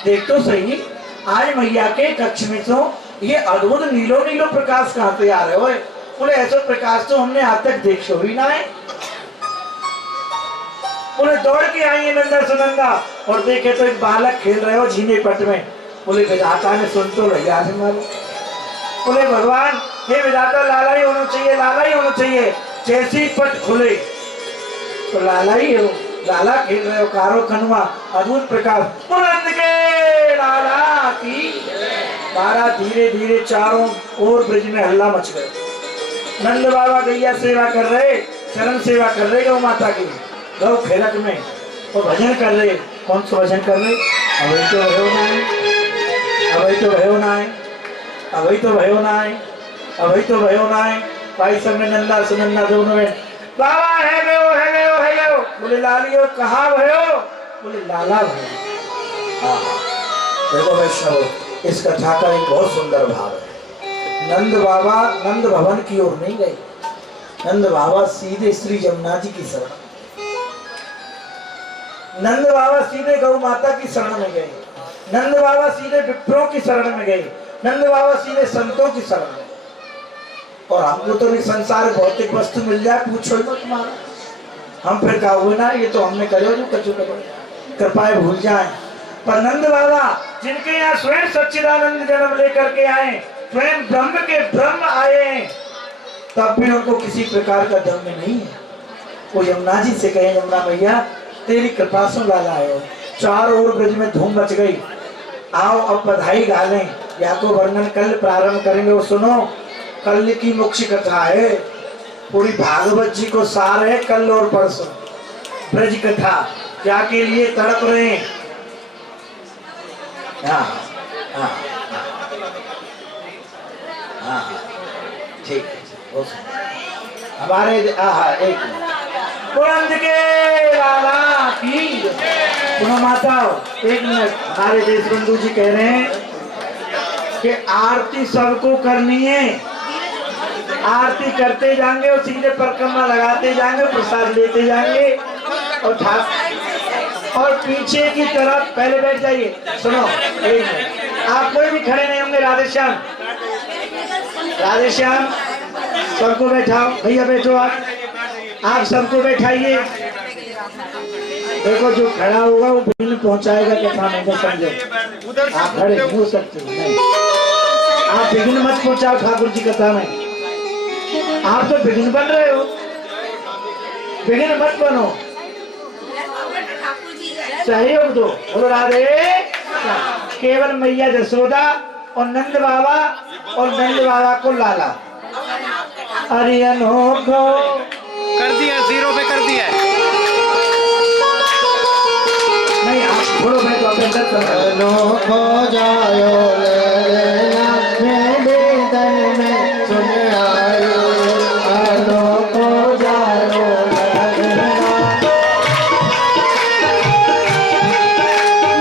देख तो सही आज मैया के कक्ष में तो ये अद्भुत नीलो नीलो प्रकाश कहाँ से आ रहे हो। बोले ऐसा प्रकाश तो हमने आज तक देखो ही ना है। बोले दौड़ के आई है नंदा सुनंदा, और देखे तो एक बालक खेल रहे हो झीने पट में। बोले विधाता ने सुन तो लिया है मारो। बोले भगवान हे विधाता लाला ही होना चाहिए, लाला ही होना चाहिए। जैसी पट खुले तो लाला ही हो, लाला खेल रहे हो, कारो कनुआ अद्भुत प्रकाश। नंद के लाला की बारा धीरे धीरे चारों ओर ब्रिज में हल्ला मच गए। नंद बाबा गैया सेवा कर रहे, चरण सेवा कर रहे गौ माता की, गौ खेलक में, और भजन कर रहे। कौन सा भजन कर रहे? अभी तो भयो ना है, अभी तो भयो ना है, अभी तो भयो ना है, अभी तो भयो ना है। भाई सब में नंदा सुनंदा दोनों में बाबा है गयो है गयो है गयो। बोले लालियो कहाँ भयो? बोले लाला भयो। देखो वैष्णव, इस कथा का एक बहुत सुंदर भाव है। नंद बाबा नंद भवन की ओर नहीं गए, नंद बाबा सीधे श्री यमुना जी की शरण, नंद बाबा सीधे गौ माता की शरण में गए, नंद बाबा सीधे विप्रों की शरण में गए, नंद बाबा सीधे संतों की शरण में। और हमको तो संसार भौतिक वस्तु मिल जाए पूछो ही मत तुम्हारा, हम फिर कहा हुए ना ये तो हमने करो जो कचो करो, कृपाएं भूल जाए। पर नंद बाबा जिनके यहाँ स्वयं सच्चिदानंद जन्म लेकर के आए, स्वयं ब्रह्म के ब्रह्म आए, तब भी उनको किसी प्रकार का दम में नहीं है। वो यमुना जी से कहे यमुना मैया तेरी कृपा से लाला आयो। चारों ओर ब्रज में धूम मच गई। आओ अब बधाई गा लें, या तो वर्णन कल प्रारंभ करेंगे। वो सुनो, कल की मुख्य कथा है, पूरी भागवत जी को सार है कल और परसों। ब्रज कथा क्या के लिए तड़प रहे हैं। हाँ हाँ हाँ ठीक है, हमारे एक बुलंद के लाला की सुनो माता, एक मिनट। हमारे देश बंधु जी कह रहे हैं कि आरती सबको करनी है, आरती करते जाएंगे और सीधे परिक्रमा लगाते जाएंगे, प्रसाद लेते जाएंगे। और पीछे की तरफ पहले बैठ जाइए। सुनो एक मिनट, आप कोई भी खड़े नहीं होंगे। राधे श्याम, राधे श्याम, सबको बैठाओ। भैया बैठो, आप सबको बैठाइए। देखो जो खड़ा होगा वो बिल पहुंचाएगा कथा में, समझो। आप खड़े नहीं हो सकते, नहीं, आप विघ्न मत पहुंचाओ ठाकुर जी कथा में। आप तो बिगिन बन रहे हो, बिगिन मत बनो, सहयोग दो। बोलो राधे। केवल मैया जसोदा और नंद बाबा और नंद बाबा को लाला। अरे अनोखो कर दिया, 0 पे कर दिया। नहीं आप छोड़ो, मैं तो अपने अंदर कर रहा हूं। अनोखो जायो लेना निवेदन में सुन आयो। अनोखो जायो लेना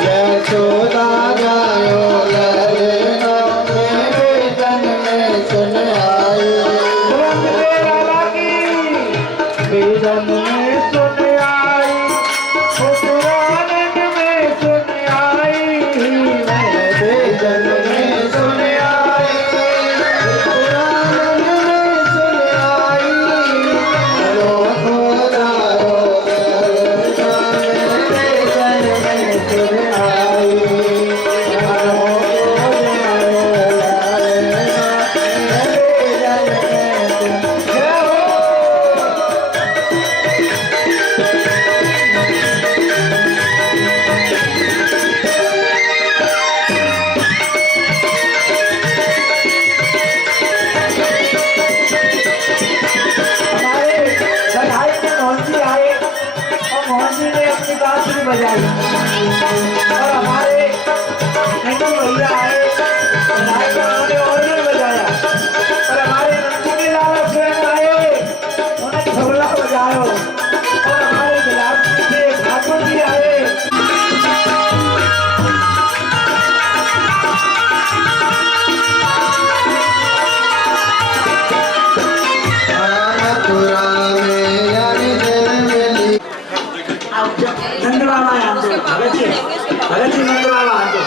यशोदा जायो लेना निवेदन में सुन आयो। वेदन में सुन आई, पुराण में सुन आई, वेदन में सुन आई, पुराण में सुन आई। अनोखो जायो लेना निवेदन में सुन आई। अनोखो जायो लेना निवेदन में सुन आई। हमारे बधाई में मोहन जी आए और मोहन जी ने अपनी बांसुरी बजाई, और हमारे नंदू भैया आए, बधाई में उन्होंने ऑर्गन बजाया, और हमारे नंदू के लाला स्वयं आए, उन्होंने तबला बजाया, और हमारे गुलाब जी के ठाकुर जी आए। नंद बाबा यहाँ पे भगत जी, भगत जी नंद बाबा यहाँ पे,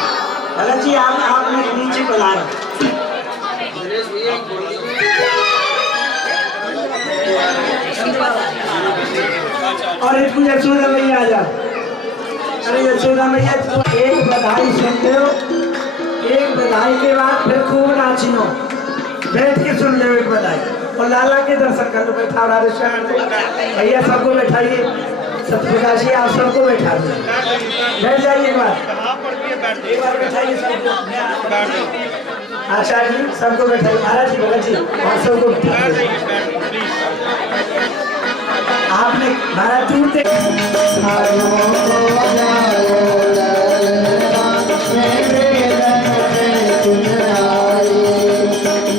भगत जी आप नीचे पधारो। और एक यशोदा मैया आ जा। अरे यशोदा मैया तुम एक बधाई सुनते हो, एक बधाई के बाद फिर खूब नाचिनो, बैठ के सुन लो एक बधाई, और लाला के दर्शन कर लो। बैठा राधे श्याम भैया, सबको बैठाइए, सतप्रकाश जी आप सबको बैठा दो, बैठ जाइए एक बार बैठाइए सबको। आचार्य जी सबको बैठाइए, महाराज जी भगत जी और सबको बैठाइए। आपने महाराज टूटते अनोखो जायो लेना निवेदन में सुन आई।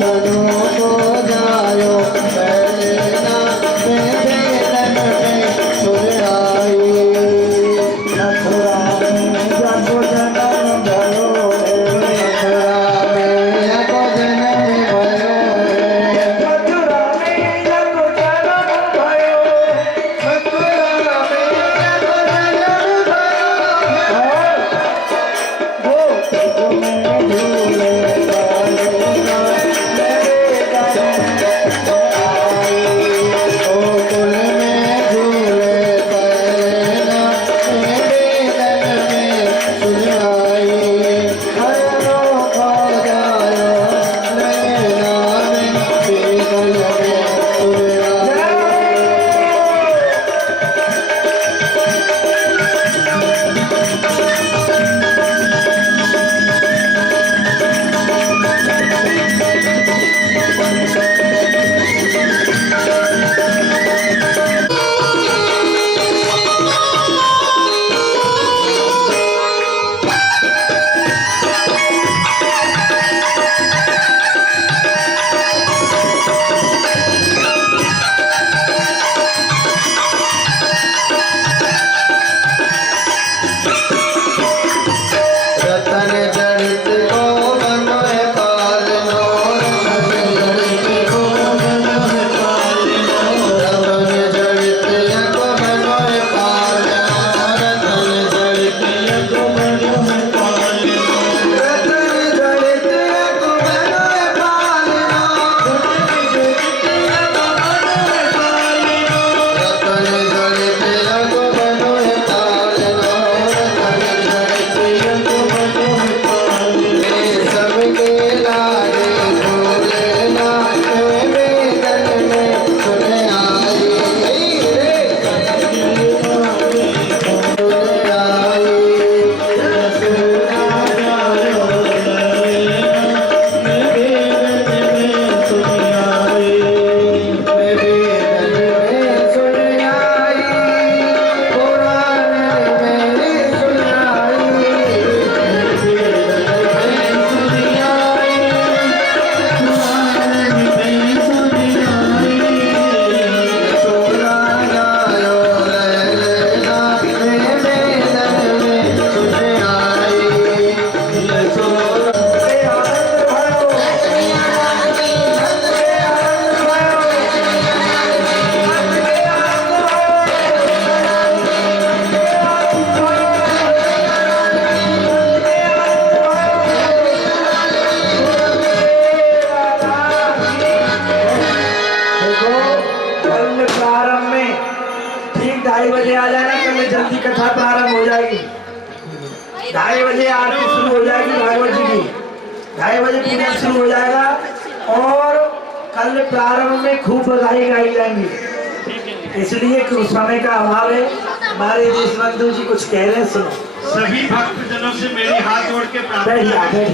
अनोखो जायो लेना निवेदन में सुन आई। मथुरा में जाको जन्म भयो, मथुरा में जाको जन्म भयो। मथुरा में जाको जन्म भयो, मथुरा में जाको जन्म 2:30 बजे आ जाना, कल जल्दी कथा प्रारंभ हो जाएगी। 2:30 बजे आरती शुरू हो जाएगी भागवत जी की। 2:30 बजे पूजन शुरू हो जाएगा और कल प्रारंभ में खूब बधाई गाई जाएंगी। इसलिए कि उस समय का अभाव है। हमारे देश बंधु जी कुछ कह रहे हैं, सुनो। सभी भक्तजनों से मेरी हाथ जोड़ के प्रार्थना है,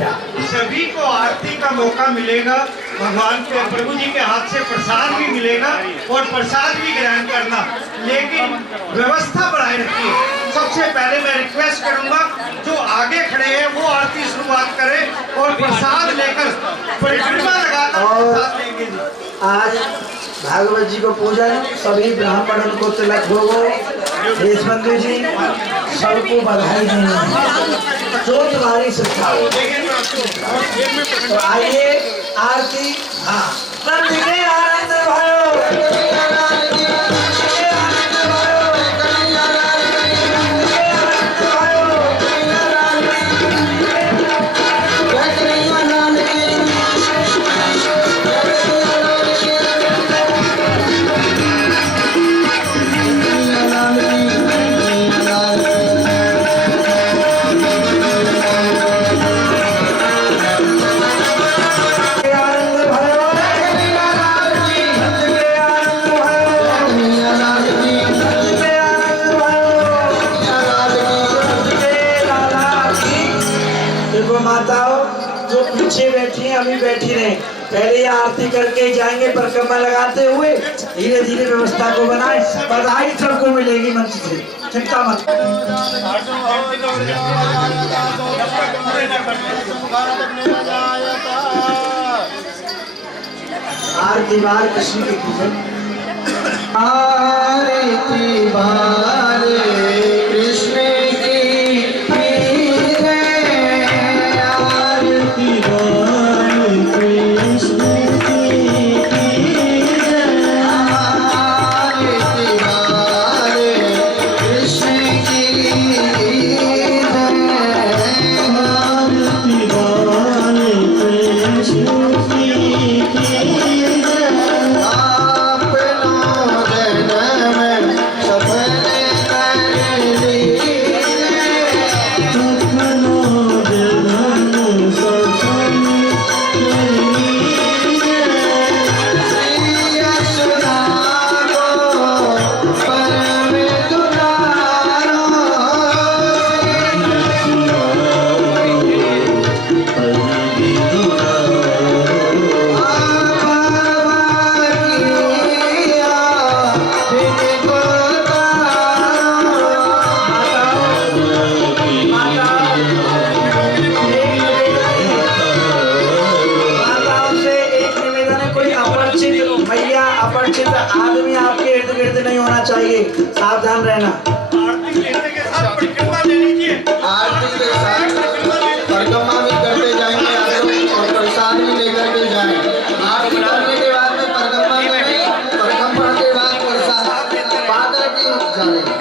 सभी को आरती का मौका मिलेगा, भगवान के प्रभु जी के हाथ से प्रसाद भी मिलेगा और प्रसाद भी ग्रहण करना, लेकिन व्यवस्था बढ़ाए रखिए। सबसे पहले मैं रिक्वेस्ट करूंगा जो आगे खड़े हैं वो आरती शुरुआत करें और प्रसाद लेकर परिक्रमा लगाकर प्रसाद लेंगे। आज भागवत जी को पूजन, सभी ब्राह्मणों को तिलक भोगो, देश बंधु जी सबको बधाई देंगे जो तुम्हारी शिक्षा हो। तो आइए आरती। हाँ, नंद के आनंद भयो, पीछे बैठी हैं, अभी बैठी रहे। पहले ये आरती करके जाएंगे परिक्रमा लगाते हुए, धीरे धीरे व्यवस्था को बनाए। बधाई सबको मिलेगी मंच से, चिंता मत। आरती बार कृष्ण की पूजन, आरती बार कृष्ण आदमी आपके इर्द गिर्द नहीं होना चाहिए, सावधान रहना। आरती लेने के साथ परिक्रमा ले लीजिए। आरती के साथ परिक्रमा भी करते जाएंगे और प्रसाद भी लेकर के जाएंगे। आरती करने के बाद में परिक्रमा करें, परिक्रमा के बाद प्रसाद पाकर भी जाएंगे।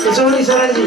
किशोरी शरण जी।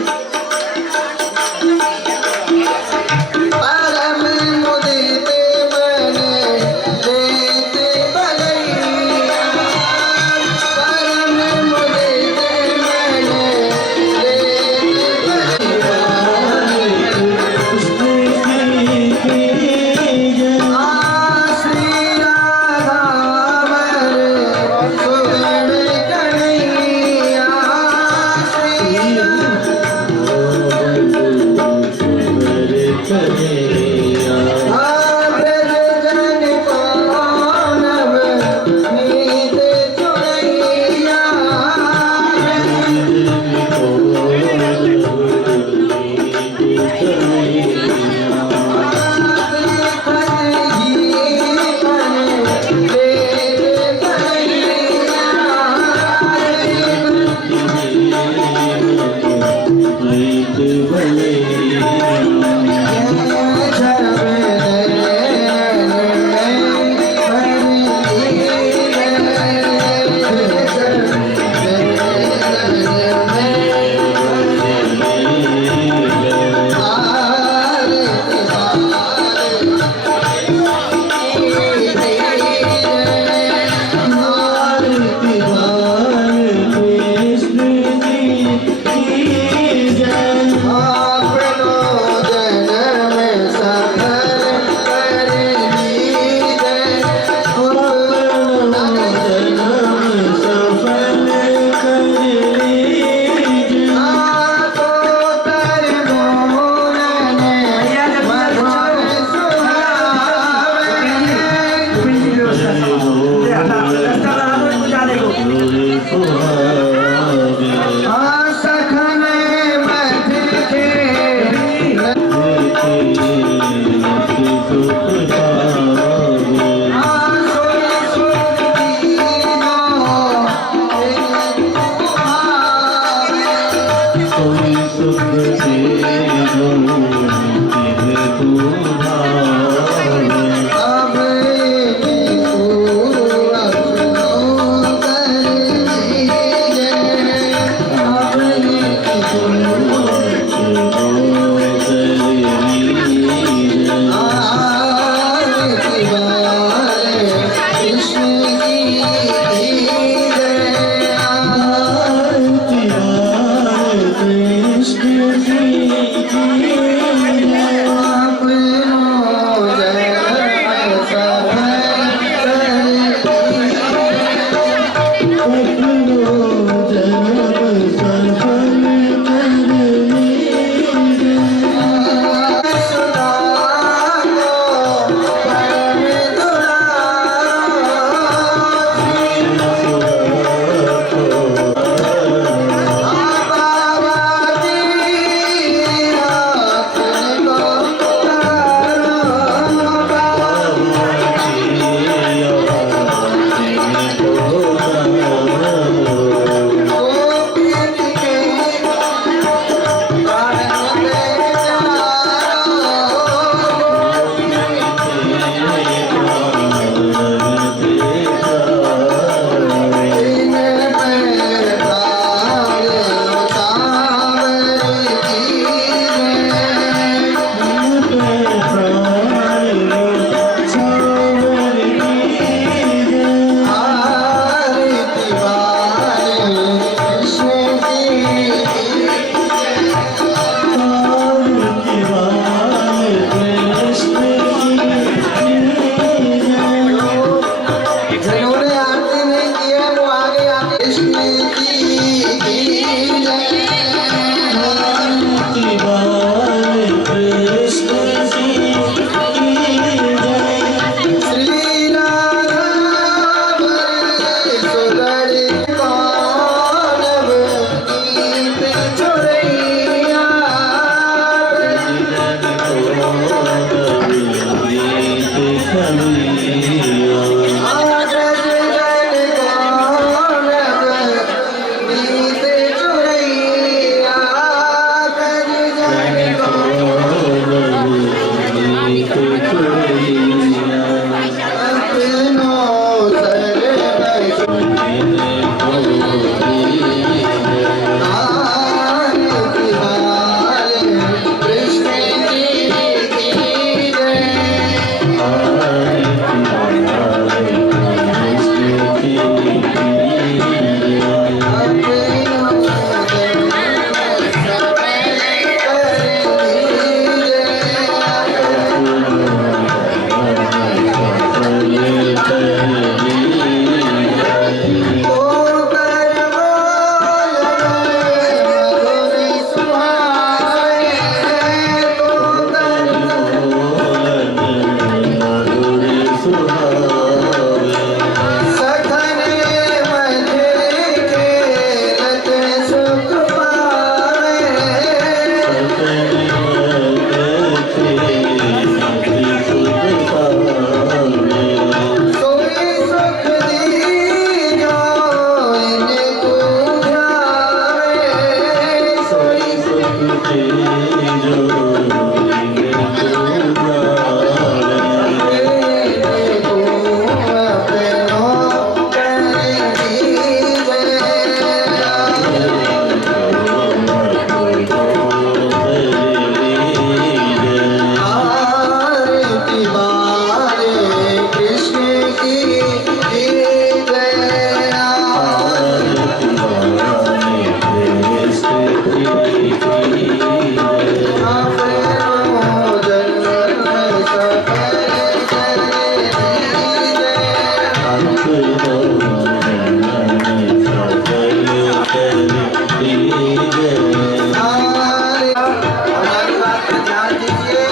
हमारी बात पर ध्यान दीजिए।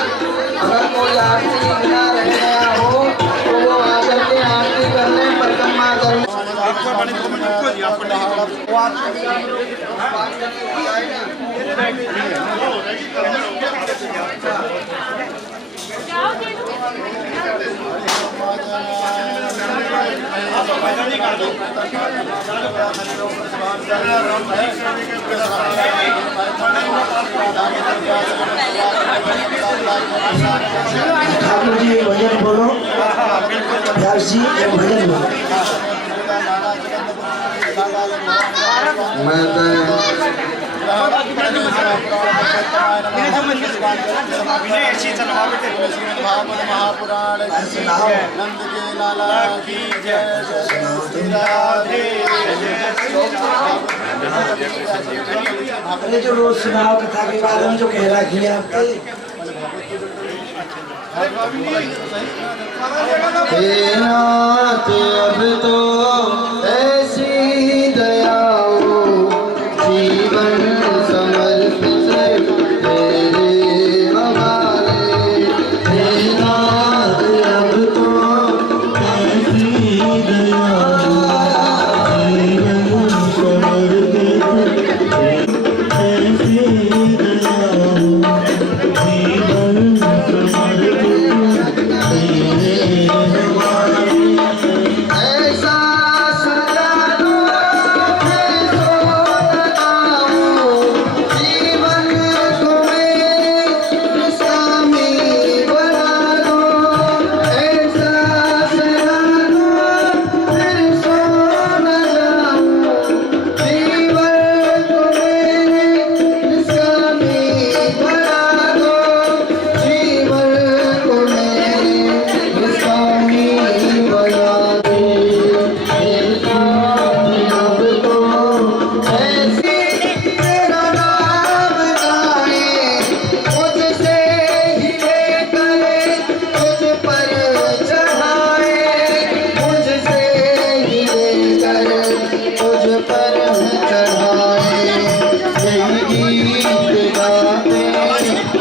अगर कोई आरती बिना रह गया हो तो वो आकर के आरती कर ले, परिक्रमा कर ले। ठाकुर जी एक भजन बोलो, व्यास जी एक भजन बोलो। अपने जो रोज सुनाओ कथा के बारे में जो कह रखी है आपके हे नाथ अब तो ऐसी दया हो, जीवन समर्पित तेरे हवाले। हे नाथ अब तो ऐसी दया हो, जीवन समर्पित ऐसी दया हो, जीवन ऐसा सजा दो फिर सो लगाऊं, जीवन को मेरे स्वामी बना दो। ऐसा सजा दो फिर सो लगाऊं, जीवन को मेरे स्वामी बना दो। जीवन को मेरे स्वामी बना दे। अब तो ऐसी तेरा नाम गाए, मुझसे ही लेकर तुझ पर चढ़ाए, मुझसे ही लेकर तुझ पर चढ़ाए। यही गीत गाते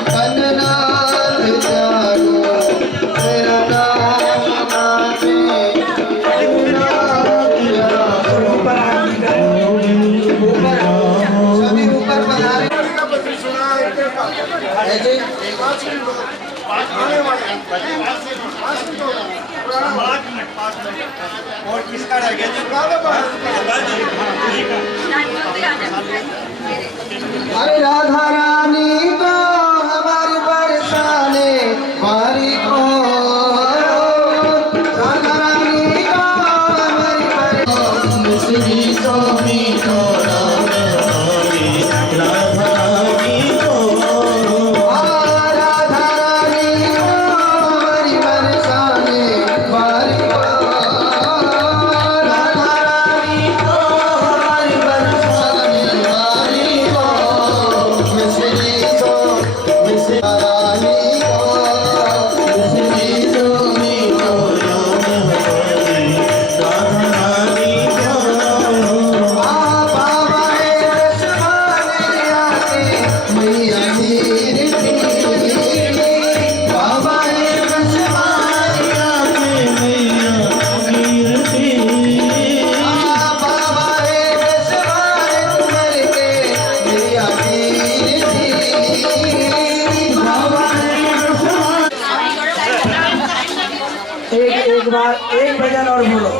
कन्नाथ जानो, तेरा नाम गाते सभी ऊपर बना रहे ऐसे। और किसका रह गया जी? अरे राधा रानी को हमारी बरसाने वारी को, राधा रानी को हमारी बरसाने स्वामी को, राधा रानी को हमारी बरसाने वारी को, राधा रानी को हमारी बरसाने वारी को। मिश्री को मिश्री रानी को, मिश्री स्वामी को, राधा रानी को। बाबा है रसवाने आते मैया हीर थी, बाबा है रसवाने आते मैया हीर थी। बाबा है रसवाने तुमर के मैया हीर थी, बाबा है रसवाने। एक बार एक भजन और बोलो।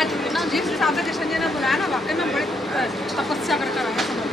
आज ना जिस हिसाब से कृष्ण जी ने बुलाया ना वाकई में बड़ी तपस्या कर कर आए सब लोग।